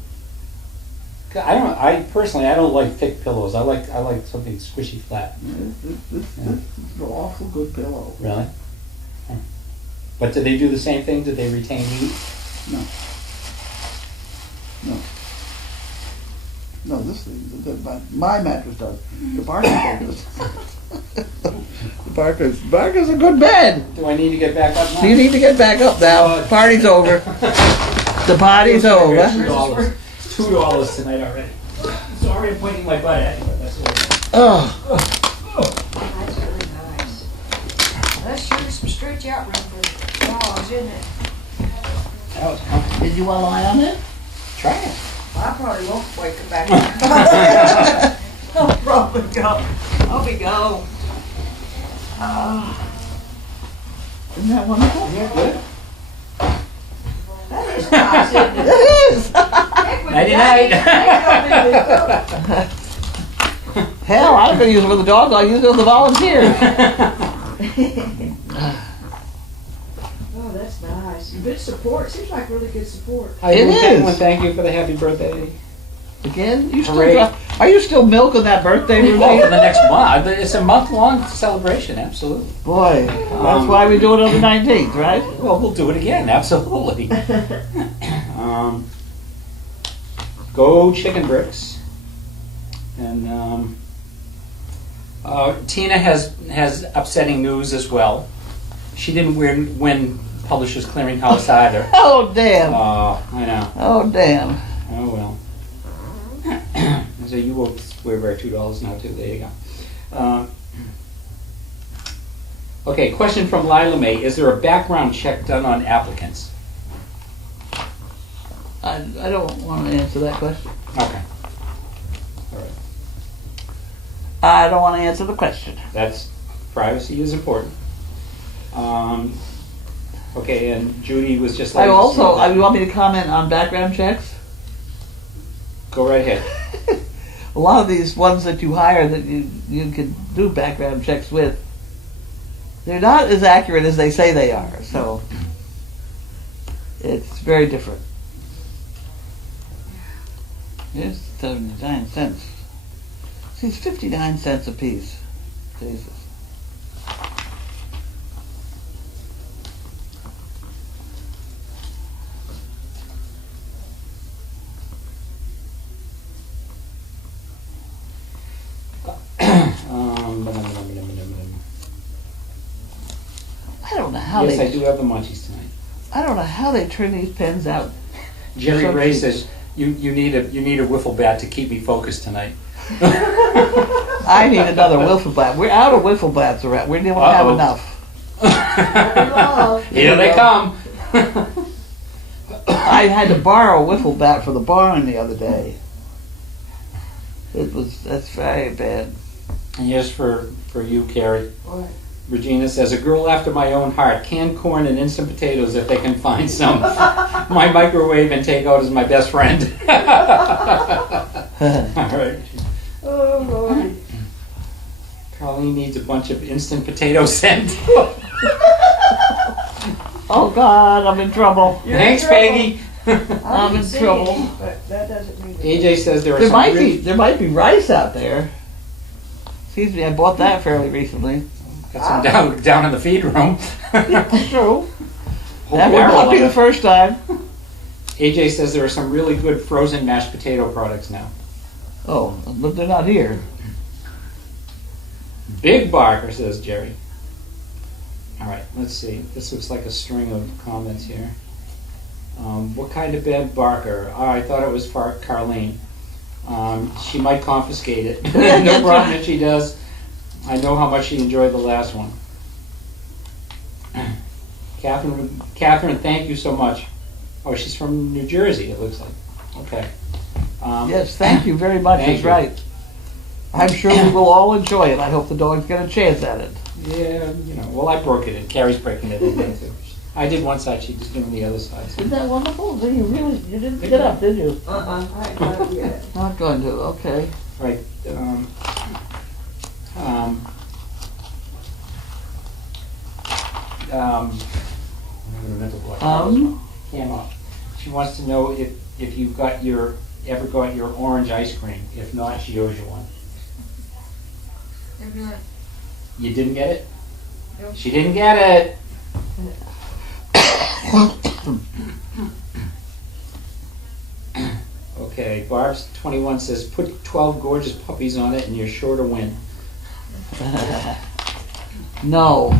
I personally don't like thick pillows. I like something squishy flat. This is an awful good pillow. Really? Huh. But do they do the same thing? Do they retain heat? No. No, this thing, my mattress does. The Barker's does. Barker's a good bed. Do I need to get back up now? You need to get back up now. Party's over. The party's over. $2. $2 tonight already. Sorry I'm pointing my butt at you, but that's what it is. Oh, That's really nice. That's sure some stretch out room for dogs, isn't it? That was comfortable. did you want to lie on it? Try it. I probably won't wake him back. I'll probably go. I'll be gone. Isn't that wonderful? Yeah, good. That is nice, isn't it? It is. Nighty night. Hell, I'm going to use it with the dogs. I'll use it with the volunteers. Oh, that's nice. Good support. Seems like really good support. How you It doing, is. Penguin? Thank you for the happy birthday. Again, you still Hooray. are you still milking that birthday Well, for routine? the next month. It's a month-long celebration, absolutely. Boy, that's why we do it on the 19th, right? Well, we'll do it again, absolutely. Go Chicken Bricks. And Tina has upsetting news as well. She didn't win Publishers Clearinghouse either. Oh damn! I know. Oh damn! Oh well. So you will swear by $2 now too. There you go. Okay, question from Lila May. Is there a background check done on applicants? I don't want to answer that question. Okay. All right. I don't want to answer the question. That's privacy is important. Okay, and Judy was just like. You want me to comment on background checks? Go right ahead. A lot of these ones that you hire that you can do background checks with, they're not as accurate as they say they are. So it's very different. Here's 79 cents. See, it's 59 cents a piece. Jesus. I don't know how Yes, I they. do have the munchies tonight. I don't know how they turn these pens out. Jerry So Ray cheap. says you need a wiffle bat to keep me focused tonight. I need another wiffle bat. We're out of wiffle bats around. We don't have Uh-oh. enough. Here they come. I had to borrow a wiffle bat for the barn the other day. That's very bad. And here's for you, Carrie. What? Regina says, a girl after my own heart, canned corn and instant potatoes if they can find some. My microwave and takeout is my best friend. All right. Oh, Lord. Carlene needs a bunch of instant potato sent. Oh God, I'm in trouble. Thanks, Peggy. I'm in trouble. But that doesn't mean. AJ says there are There some might be rice out there. Excuse me, I bought that fairly recently. got some down in the feed room. True. Oh, That would not be the boy. first time. AJ says there are some really good frozen mashed potato products now. Oh, but they're not here. Big Barker, says Jerry. All right, let's see. This looks like a string of comments here. What kind of bed, Barker? Oh, I thought it was for Carlene. She might confiscate it. No problem if she does. I know how much she enjoyed the last one. Catherine, thank you so much. Oh, she's from New Jersey, it looks like. Okay. Yes, thank you very much. Thank That's you. right. I'm sure we will all enjoy it. I hope the dogs get a chance at it. Yeah, well, I broke it in. Carrie's breaking it in there, too. I did one side, she was doing the other side. Isn't that wonderful? You didn't get up, did you? I ain't got it yet. Not going to. Okay. Right. Came up. She wants to know if you ever got your orange ice cream. If not, she owes you one. You didn't get it? Nope. She didn't get it. Okay. Okay, Barb's 21 says, put 12 gorgeous puppies on it and you're sure to win. No.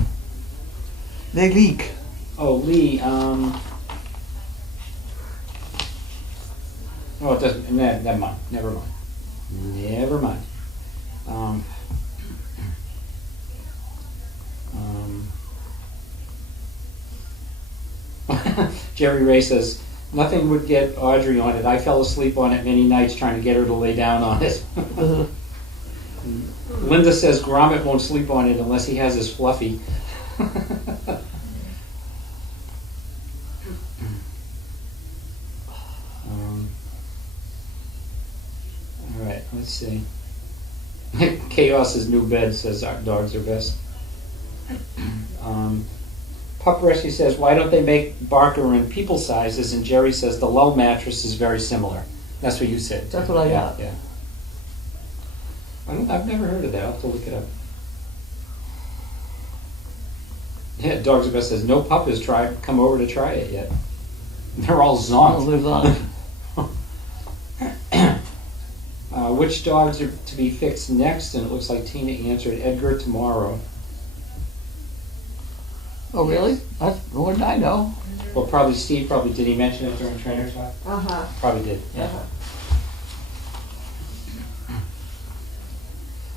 They leak. Oh, Lee, oh, it doesn't, never mind, never mind. Never mind. Jerry Ray says, nothing would get Audrey on it. I fell asleep on it many nights trying to get her to lay down on it. Linda says Gromit won't sleep on it unless he has his fluffy. All right, let's see. Chaos's new bed says our dogs are best. Pup Rescue says, why don't they make Barker in people sizes? And Jerry says the low mattress is very similar. That's what you said. That's what I got. Yeah. I've never heard of that. I'll have to look it up. Yeah, Dogs Are Best says, no pup has come over to try it yet. They're all Oh, zonked. there's on it. Which dogs are to be fixed next? And it looks like Tina answered Edgar tomorrow. Oh, really? That's more than I know. Well, probably Steve did he mention it during trainer talk? Uh-huh. Probably did, yeah. Uh-huh.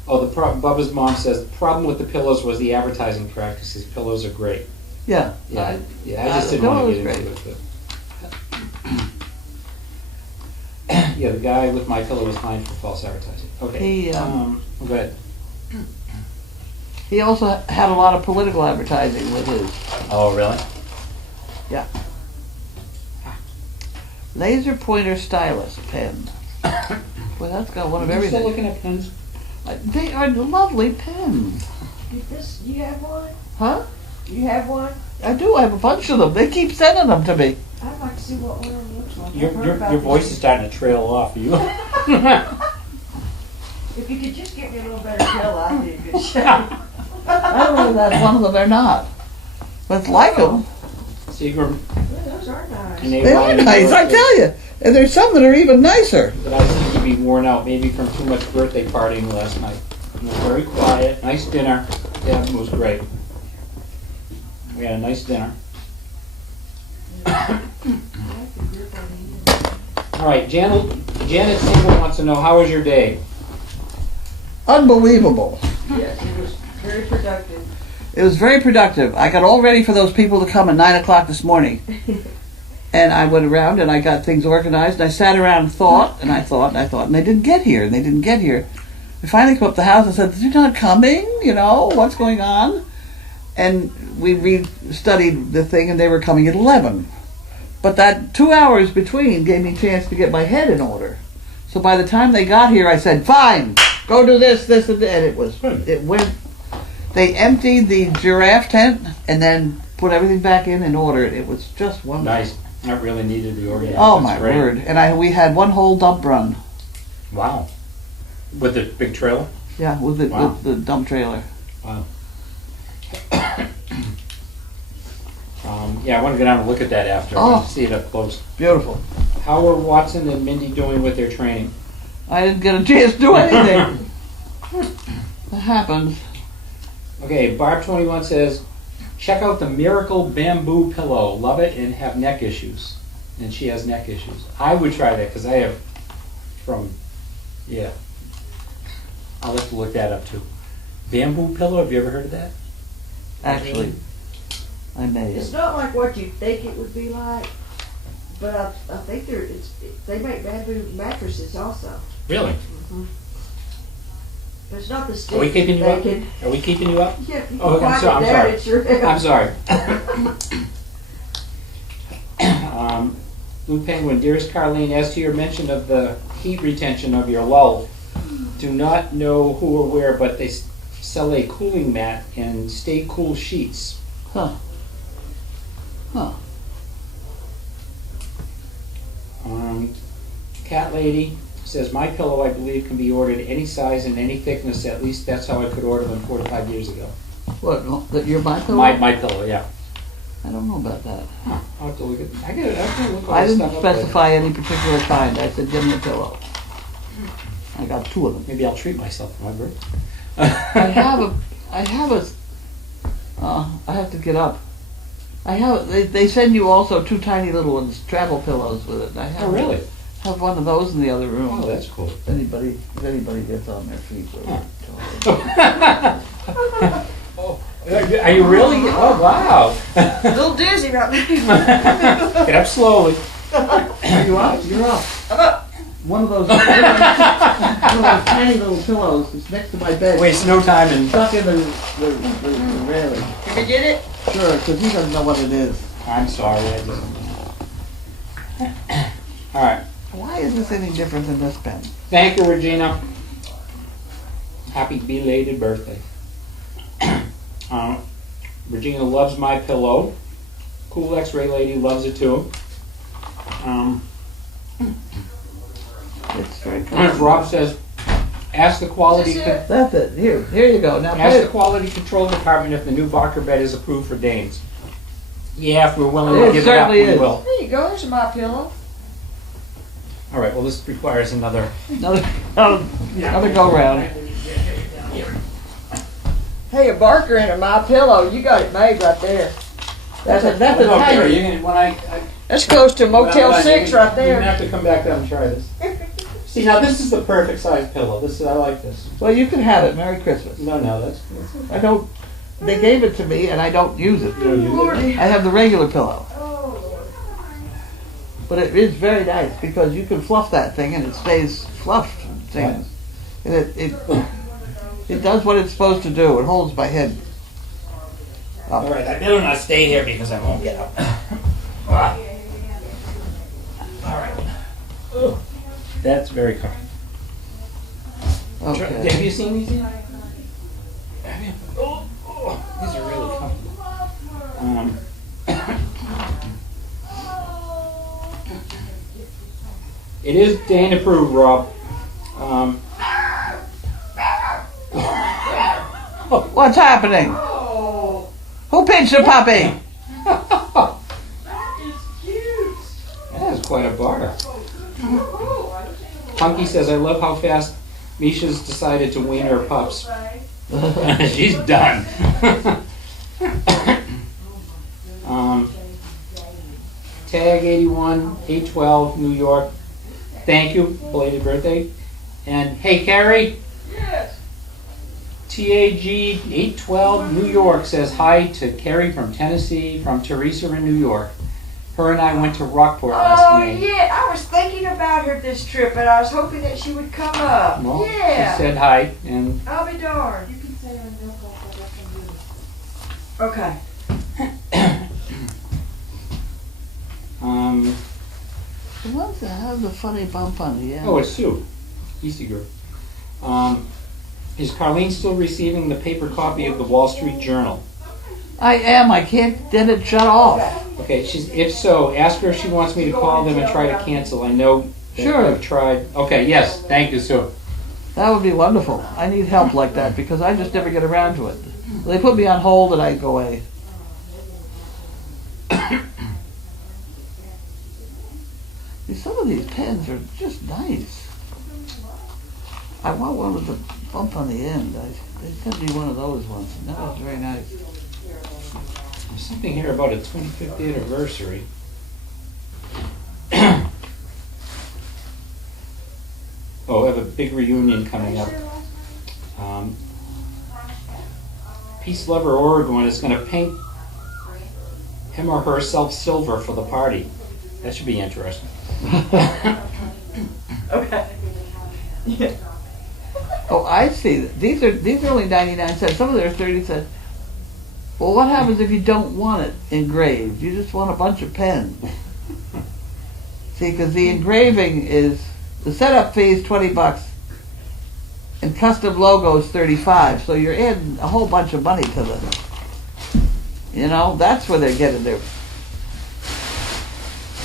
Oh, Bubba's mom says, the problem with the pillows was the advertising practices. Pillows are great. Yeah. Yeah, I just didn't want to get into it. But yeah, the guy with my pillow was fined for false advertising. Okay. He, go ahead. He also had a lot of political advertising with his. Oh, really? Yeah. Laser pointer stylus pen. Boy, that's got one of Are you still everything. looking at pens? They are lovely pens. You have one? Huh? You have one? I do. I have a bunch of them. They keep sending them to me. I'd like to see what one of them looks like. Your I've heard about your this. voice is starting to trail off. You. If you could just get me a little better pill, I'd be in good shape. I don't know if that's one of them or not. But it's like them. Seagram. Well, those are nice. And They are nice, I tell you. And there's some that are even nicer. But I seem to be worn out, maybe from too much birthday partying last night. It was very quiet, nice dinner. Yeah, it was great. We had a nice dinner. All right, Janet Single wants to know, how was your day? Unbelievable. Yes, it was very productive. It was very productive. I got all ready for those people to come at 9 o'clock this morning. And I went around and I got things organized. And I sat around and thought, and I thought, and they didn't get here, and they didn't get here. I finally came up the house and said, they're not coming, you know, what's going on? And we re-studied the thing, and they were coming at 11. But that 2 hours between gave me a chance to get my head in order. So by the time they got here, I said, fine, go do this, and this. And it went, they emptied the giraffe tent and then put everything back in order. It was just wonderful. Nice. I really needed the organization. Oh, That's my great. word. And we had one whole dump run. Wow. With the big trailer? Yeah, with the dump trailer. Wow. Yeah, I want to go down and look at that after. I want to see it up close. Beautiful. How are Watson and Mindy doing with their training? I didn't get a chance to do anything. That happens. Okay, Barb21 says, check out the Miracle Bamboo Pillow. Love it and have neck issues. And she has neck issues. I would try that because I have yeah. I'll have to look that up too. Bamboo pillow, have you ever heard of that? Actually, I may It's have. not like what you think it would be like, but I think they make bamboo mattresses also. Really? But it's not the sticks. Are we keeping you up? they can- Are we keeping you up? Yeah, if you Oh, can I'm wipe sorry, it I'm down, sorry. it sure helps. I'm sorry. Blue Penguin, dearest Carlene, as to your mention of the heat retention of your lull, do not know who or where, but they sell a cooling mat and stay cool sheets. Huh. Cat Lady says, my pillow, I believe, can be ordered any size and any thickness. At least that's how I could order them 4 to 5 years ago. What, that you're my pillow? My pillow, yeah. I don't know about that. Huh, I'll have to look at, I gotta look all I this didn't stuff up later. specify any particular kind. I said, give me a pillow. I got 2 of them. Maybe I'll treat myself for my birthday. I have to get up. They send you also 2 tiny little ones, travel pillows with it. Oh, really? Have one of those in the other room. Oh, that's cool. If anybody gets on their feet with it. Are you really? Oh, wow. A little dizzy right now. Get up slowly. Are you up? You're up. I'm up. One of those tiny little pillows is next to my bed. Waste no time and. Stuck in the railing. Can we get it? Sure, because he doesn't know what it is. I'm sorry, I didn't. All right. Why is this any different than this pen? Thank you, Regina. Happy belated birthday. Regina loves my pillow. Cool X-ray lady loves it too. It's very cool. Rob says, ask the quality. That's it. Here you go. Now Ask play the quality control department if the new Barker bed is approved for Danes. Yeah, if we're willing to It give it up, certainly we is. will. There you go, there's my pillow. All right. Well, this requires another. another go round. Hey, a Barker and a my pillow, you got it made right there. That's a Oh, Gary, tiny. when I That's close to Motel Well, 6 you- right You're gonna there. have to come back down and try this. See, now this is the perfect size pillow. I like this. Well, you can have it. Merry Christmas. No, that's I don't. They gave it to me, and I don't use it. Lordy. I have the regular pillow, Oh, Lord. but it is very nice because you can fluff that thing, and it stays fluffed. Things, and it does what it's supposed to do. It holds my head up. all right. I better not stay here because I won't get up. All right. That's very comfortable. Okay. Have you seen these yet? Have you? Oh, these are really comfortable. It is Dane approved, Rob. What's happening? Who pinched the puppy? That is quite a barter. Punky says, I love how fast Misha's decided to wean her pups. She's done. Tag 81, 812, New York. Thank you, belated birthday. And hey, Carrie. Yes. TAG 812, New York says hi to Carrie from Tennessee, from Teresa in New York. Her and I went to Rockport last Oh, May. yeah, I was thinking about her this trip, and I was hoping that she would come up. Well, Yeah. she said hi, and I'll be darned. You can say on milk like I got some good. Okay. The ones that have the funny bump on the end. oh, it's Sue, Easy Group. Is Carlene still receiving the paper copy of the Wall Street Journal? I am. I can't get it shut off. Okay, if so, ask her if she wants me to call them and try to cancel. I know that Sure. I've tried. Okay, yes, thank you, Sue. That would be wonderful. I need help like that because I just never get around to it. They put me on hold and I go away. See, some of these pens are just nice. I want one with the bump on the end. They sent me one of those ones, and that was very nice. There's something here about a 25th anniversary. Oh, I have a big reunion coming up. Peace Lover Oregon is going to paint him or herself silver for the party. That should be interesting. Okay. Yeah. Oh, I see. These are only 99 cents. Some of them are 30 cents. Well, what happens if you don't want it engraved? You just want a bunch of pens. See, because the engraving is, the setup fee is $20, and custom logo is $35. So you're adding a whole bunch of money to the. You know, that's where they're getting their.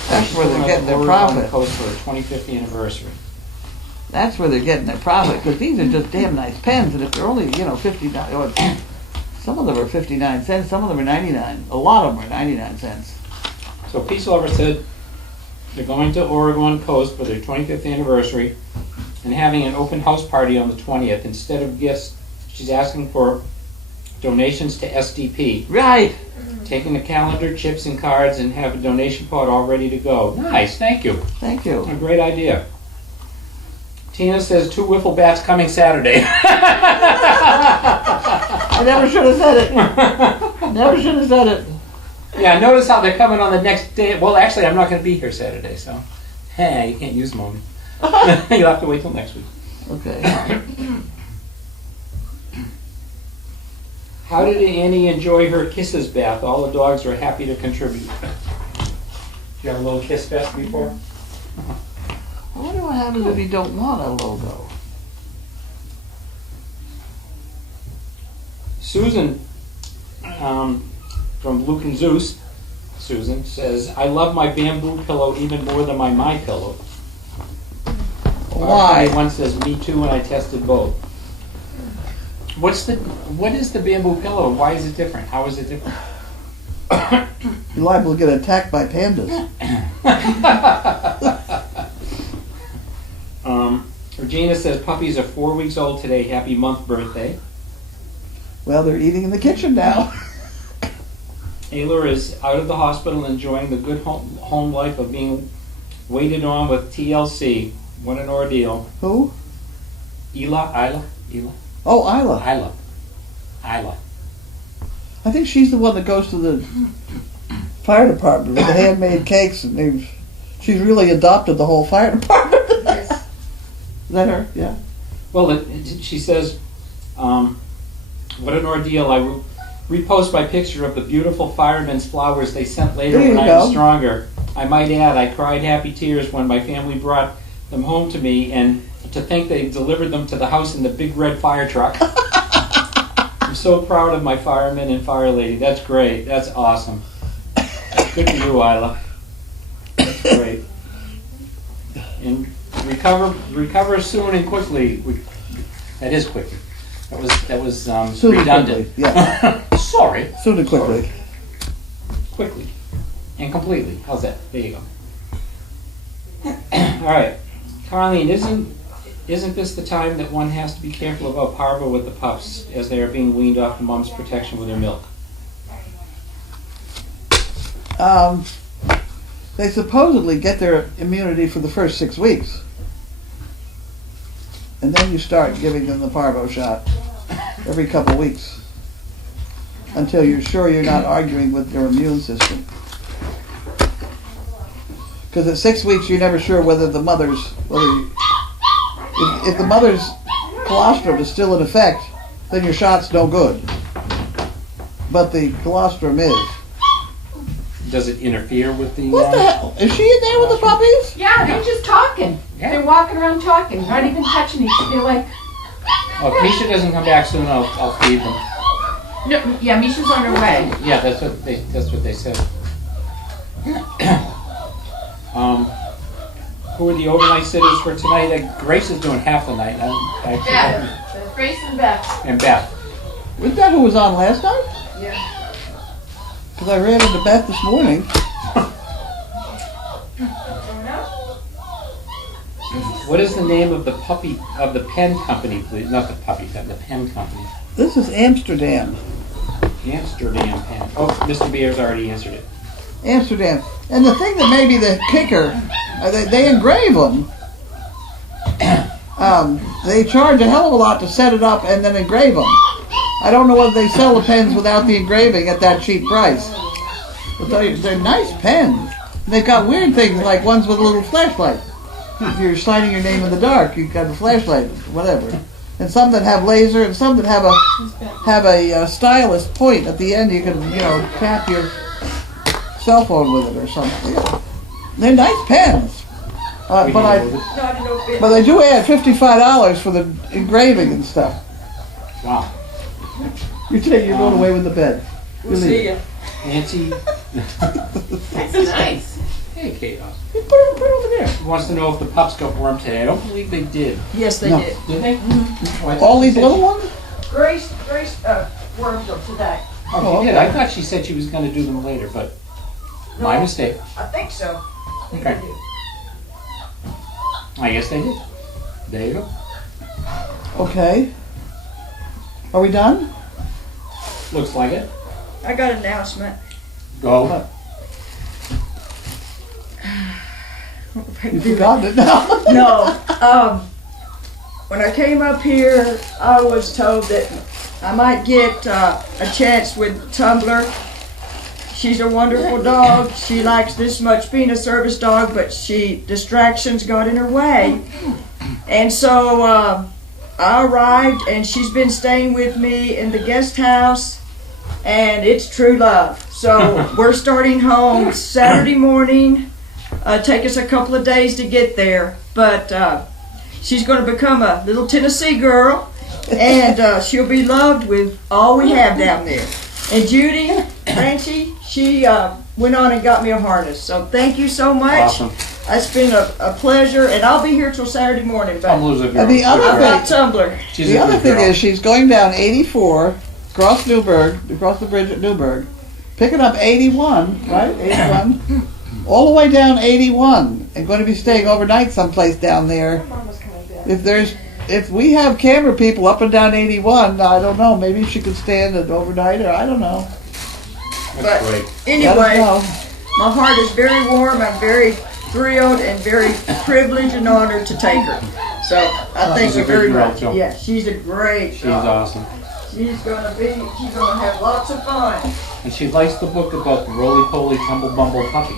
That's where they're getting their Oregon profit. Coast for the 25th anniversary. That's where they're getting their profit because these are just damn nice pens, and if they're only $50 or $60, Some of them are 59 cents, some of them are 99. A lot of them are 99 cents. So Peace Lover said they're going to Oregon Coast for their 25th anniversary and having an open house party on the 20th. Instead of gifts, she's asking for donations to SDP. Right. Taking the calendar, chips, and cards, and have a donation pot all ready to go. Nice, thank you. Thank you. A great idea. Tina says 2 wiffle bats coming Saturday. I never should have said it. Never should have said it. Yeah, notice how they're coming on the next day. Well, actually, I'm not going to be here Saturday, so hey, you can't use them on me. You'll have to wait till next week. Okay. How did Annie enjoy her kisses bath? All the dogs were happy to contribute. You have a little kiss bath before? I wonder what happens if you don't want a logo. Susan from Luke and Zeus, Susan says, I love my bamboo pillow even more than my My Pillow. Why? One says, me too, and I tested both. What is the bamboo pillow? Why is it different? How is it different? You're liable to get attacked by pandas. Regina says, puppies are 4 weeks old today. Happy month birthday. Well, they're eating in the kitchen now. Ayla is out of the hospital enjoying the good home life of being waited on with TLC. What an ordeal. Who? Isla. Oh, Isla. Isla. I think she's the one that goes to the fire department with the handmade cakes, and she's really adopted the whole fire department. Yes. Is that her? Yeah. Well, she says, what an ordeal. I repost my picture of the beautiful firemen's flowers they sent later There you when I go. was stronger. I might add, I cried happy tears when my family brought them home to me, and to think they delivered them to the house in the big red fire truck. I'm so proud of my firemen and fire lady. That's great. That's awesome. Good for you, Isla. That's great. And recover soon and quickly. That is quickly. That was Soon and redundant. quickly, yeah. Sorry. Soon and quickly. Quickly and completely. How's that? There you go. All right, Carlene, isn't this the time that one has to be careful about parvo with the pups as they are being weaned off the mom's protection with their milk? They supposedly get their immunity for the first 6 weeks. And then you start giving them the parvo shot every couple of weeks until you're sure you're not arguing with their immune system. Because at 6 weeks you're never sure whether if the mother's colostrum is still in effect, then your shot's no good. But the colostrum is. Does it interfere with the... What the hell? Is she in there with the puppies? Yeah, they're just talking. Yeah. They're walking around talking, not even touching each other. They're like, Oh, if Misha doesn't come back soon, I'll feed them. no, yeah, Misha's on her way. Yeah, that's what they said. Who are the overnight sitters for tonight? Grace is doing half the night. Beth, Grace and Beth. And Beth. Was that who was on last night? Yeah. Because I ran into Beth this morning. What is the name of the pen company, please? Not the puppy pen, the pen company. This is Amsterdam. Amsterdam pen. Oh, Mr. Beer's already answered it. Amsterdam. And the thing that may be the kicker, they engrave them. They charge a hell of a lot to set it up and then engrave them. I don't know whether they sell the pens without the engraving at that cheap price. But they're nice pens. And they've got weird things like ones with a little flashlight. If you're signing your name in the dark, you've got a flashlight, whatever. And some that have laser, and some that have a stylus point at the end. You can, tap your cell phone with it or something. They're nice pens. But I do add $55 for the engraving and stuff. Wow. You're going away with the bed. We'll see ya. Nancy. That's nice. Hey, Chaos. Put it over there. He wants to know if the pups got warm today. I don't believe they did. Yes, they No. did. Did they? All these little ones? Grace, wormed them today. Oh, she did. I thought she said she was gonna do them later, but my No, mistake. I think so. I think Okay. they do. I guess they did. There you go. Okay. Are we done? Looks like it. I got an announcement. Go. You forgot it now. No, when I came up here, I was told that I might get a chance with Tumbler. She's a wonderful dog. She likes this much being a service dog, but distractions got in her way. And so I arrived, and she's been staying with me in the guest house, and it's true love. So we're starting home Saturday morning. Take us a couple of days to get there, but she's going to become a little Tennessee girl, and she'll be loved with all we have down there. And Judy, Francie, she went on and got me a harness. So thank you so much. Awesome. It's been a pleasure, and I'll be here till Saturday morning. But Tumblr's a girl. And the other I've thing- got Tumbler. She's The a other good thing girl. is she's going down 84, across Newburgh, across the bridge at Newburgh, picking up 81, right? 81. All the way down 81, and going to be staying overnight someplace down there. Mama's coming down. If we have camera people up and down 81, I don't know, maybe she could stand an overnight, or I don't know. That's But great. Let us anyway, know. my heart is very warm. I'm very thrilled and very privileged and honored to take her. So I thank She's a you good very girl, much. too. Yeah, she's a great She's dog. awesome. She's gonna have lots of fun. And she likes the book about the roly-poly tumble-bumble puppy.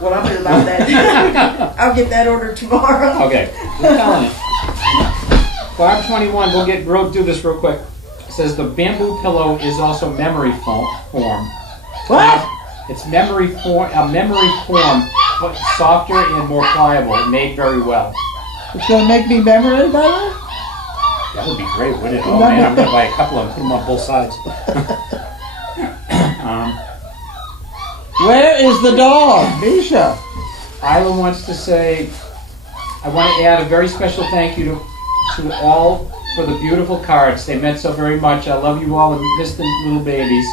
Well, I'm gonna buy that. I'll get that ordered tomorrow. Okay, just telling you. Barb 21, we'll do this real quick. It says the bamboo pillow is also memory form. What? It's a memory form, but softer and more pliable, and made very well. It's going to make me memory better? That would be great, wouldn't it? Oh man, I'm gonna buy a couple of them, put them on both sides. Where is the dog? Misha. Isla wants to say, I want to add a very special thank you to all for the beautiful cards. They meant so very much. I love you all and miss the little babies.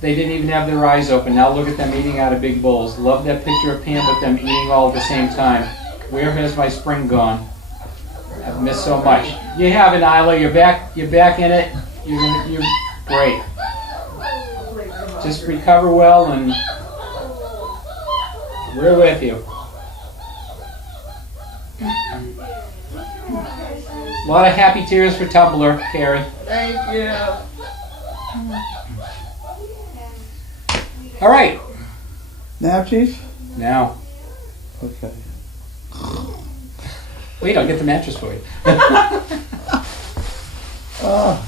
They didn't even have their eyes open. Now look at them eating out of big bowls. Love that picture of Pam with them eating all at the same time. Where has my spring gone? I've missed so much. You haven't, Isla. You're back in it. You're great. Just recover well, and we're with you. A lot of happy tears for Tumblr, Carrie. Thank you. All right, Now, Chief? now. Okay. Wait, I'll get the mattress for you. Oh,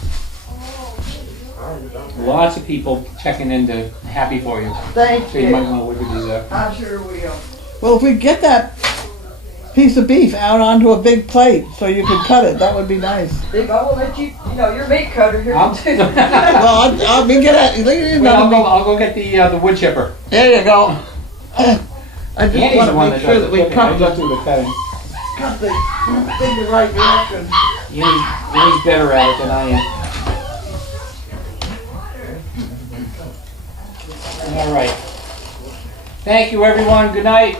Lots of people checking into happy for you. Thank So you might you. want to look at these up. I sure will. well, if we get that piece of beef out onto a big plate so you can cut it, that would be nice. If I will let you, you're meat cutter here I'll, too. Well, I'll be get at Wait, I'll go get the wood chipper. There you go. I just Annie's want the to one make that sure does that the we cooking. I cut just the, do the cutting. cut the thing the right direction. Annie's better at it than I am. All right. Thank you, everyone. Good night.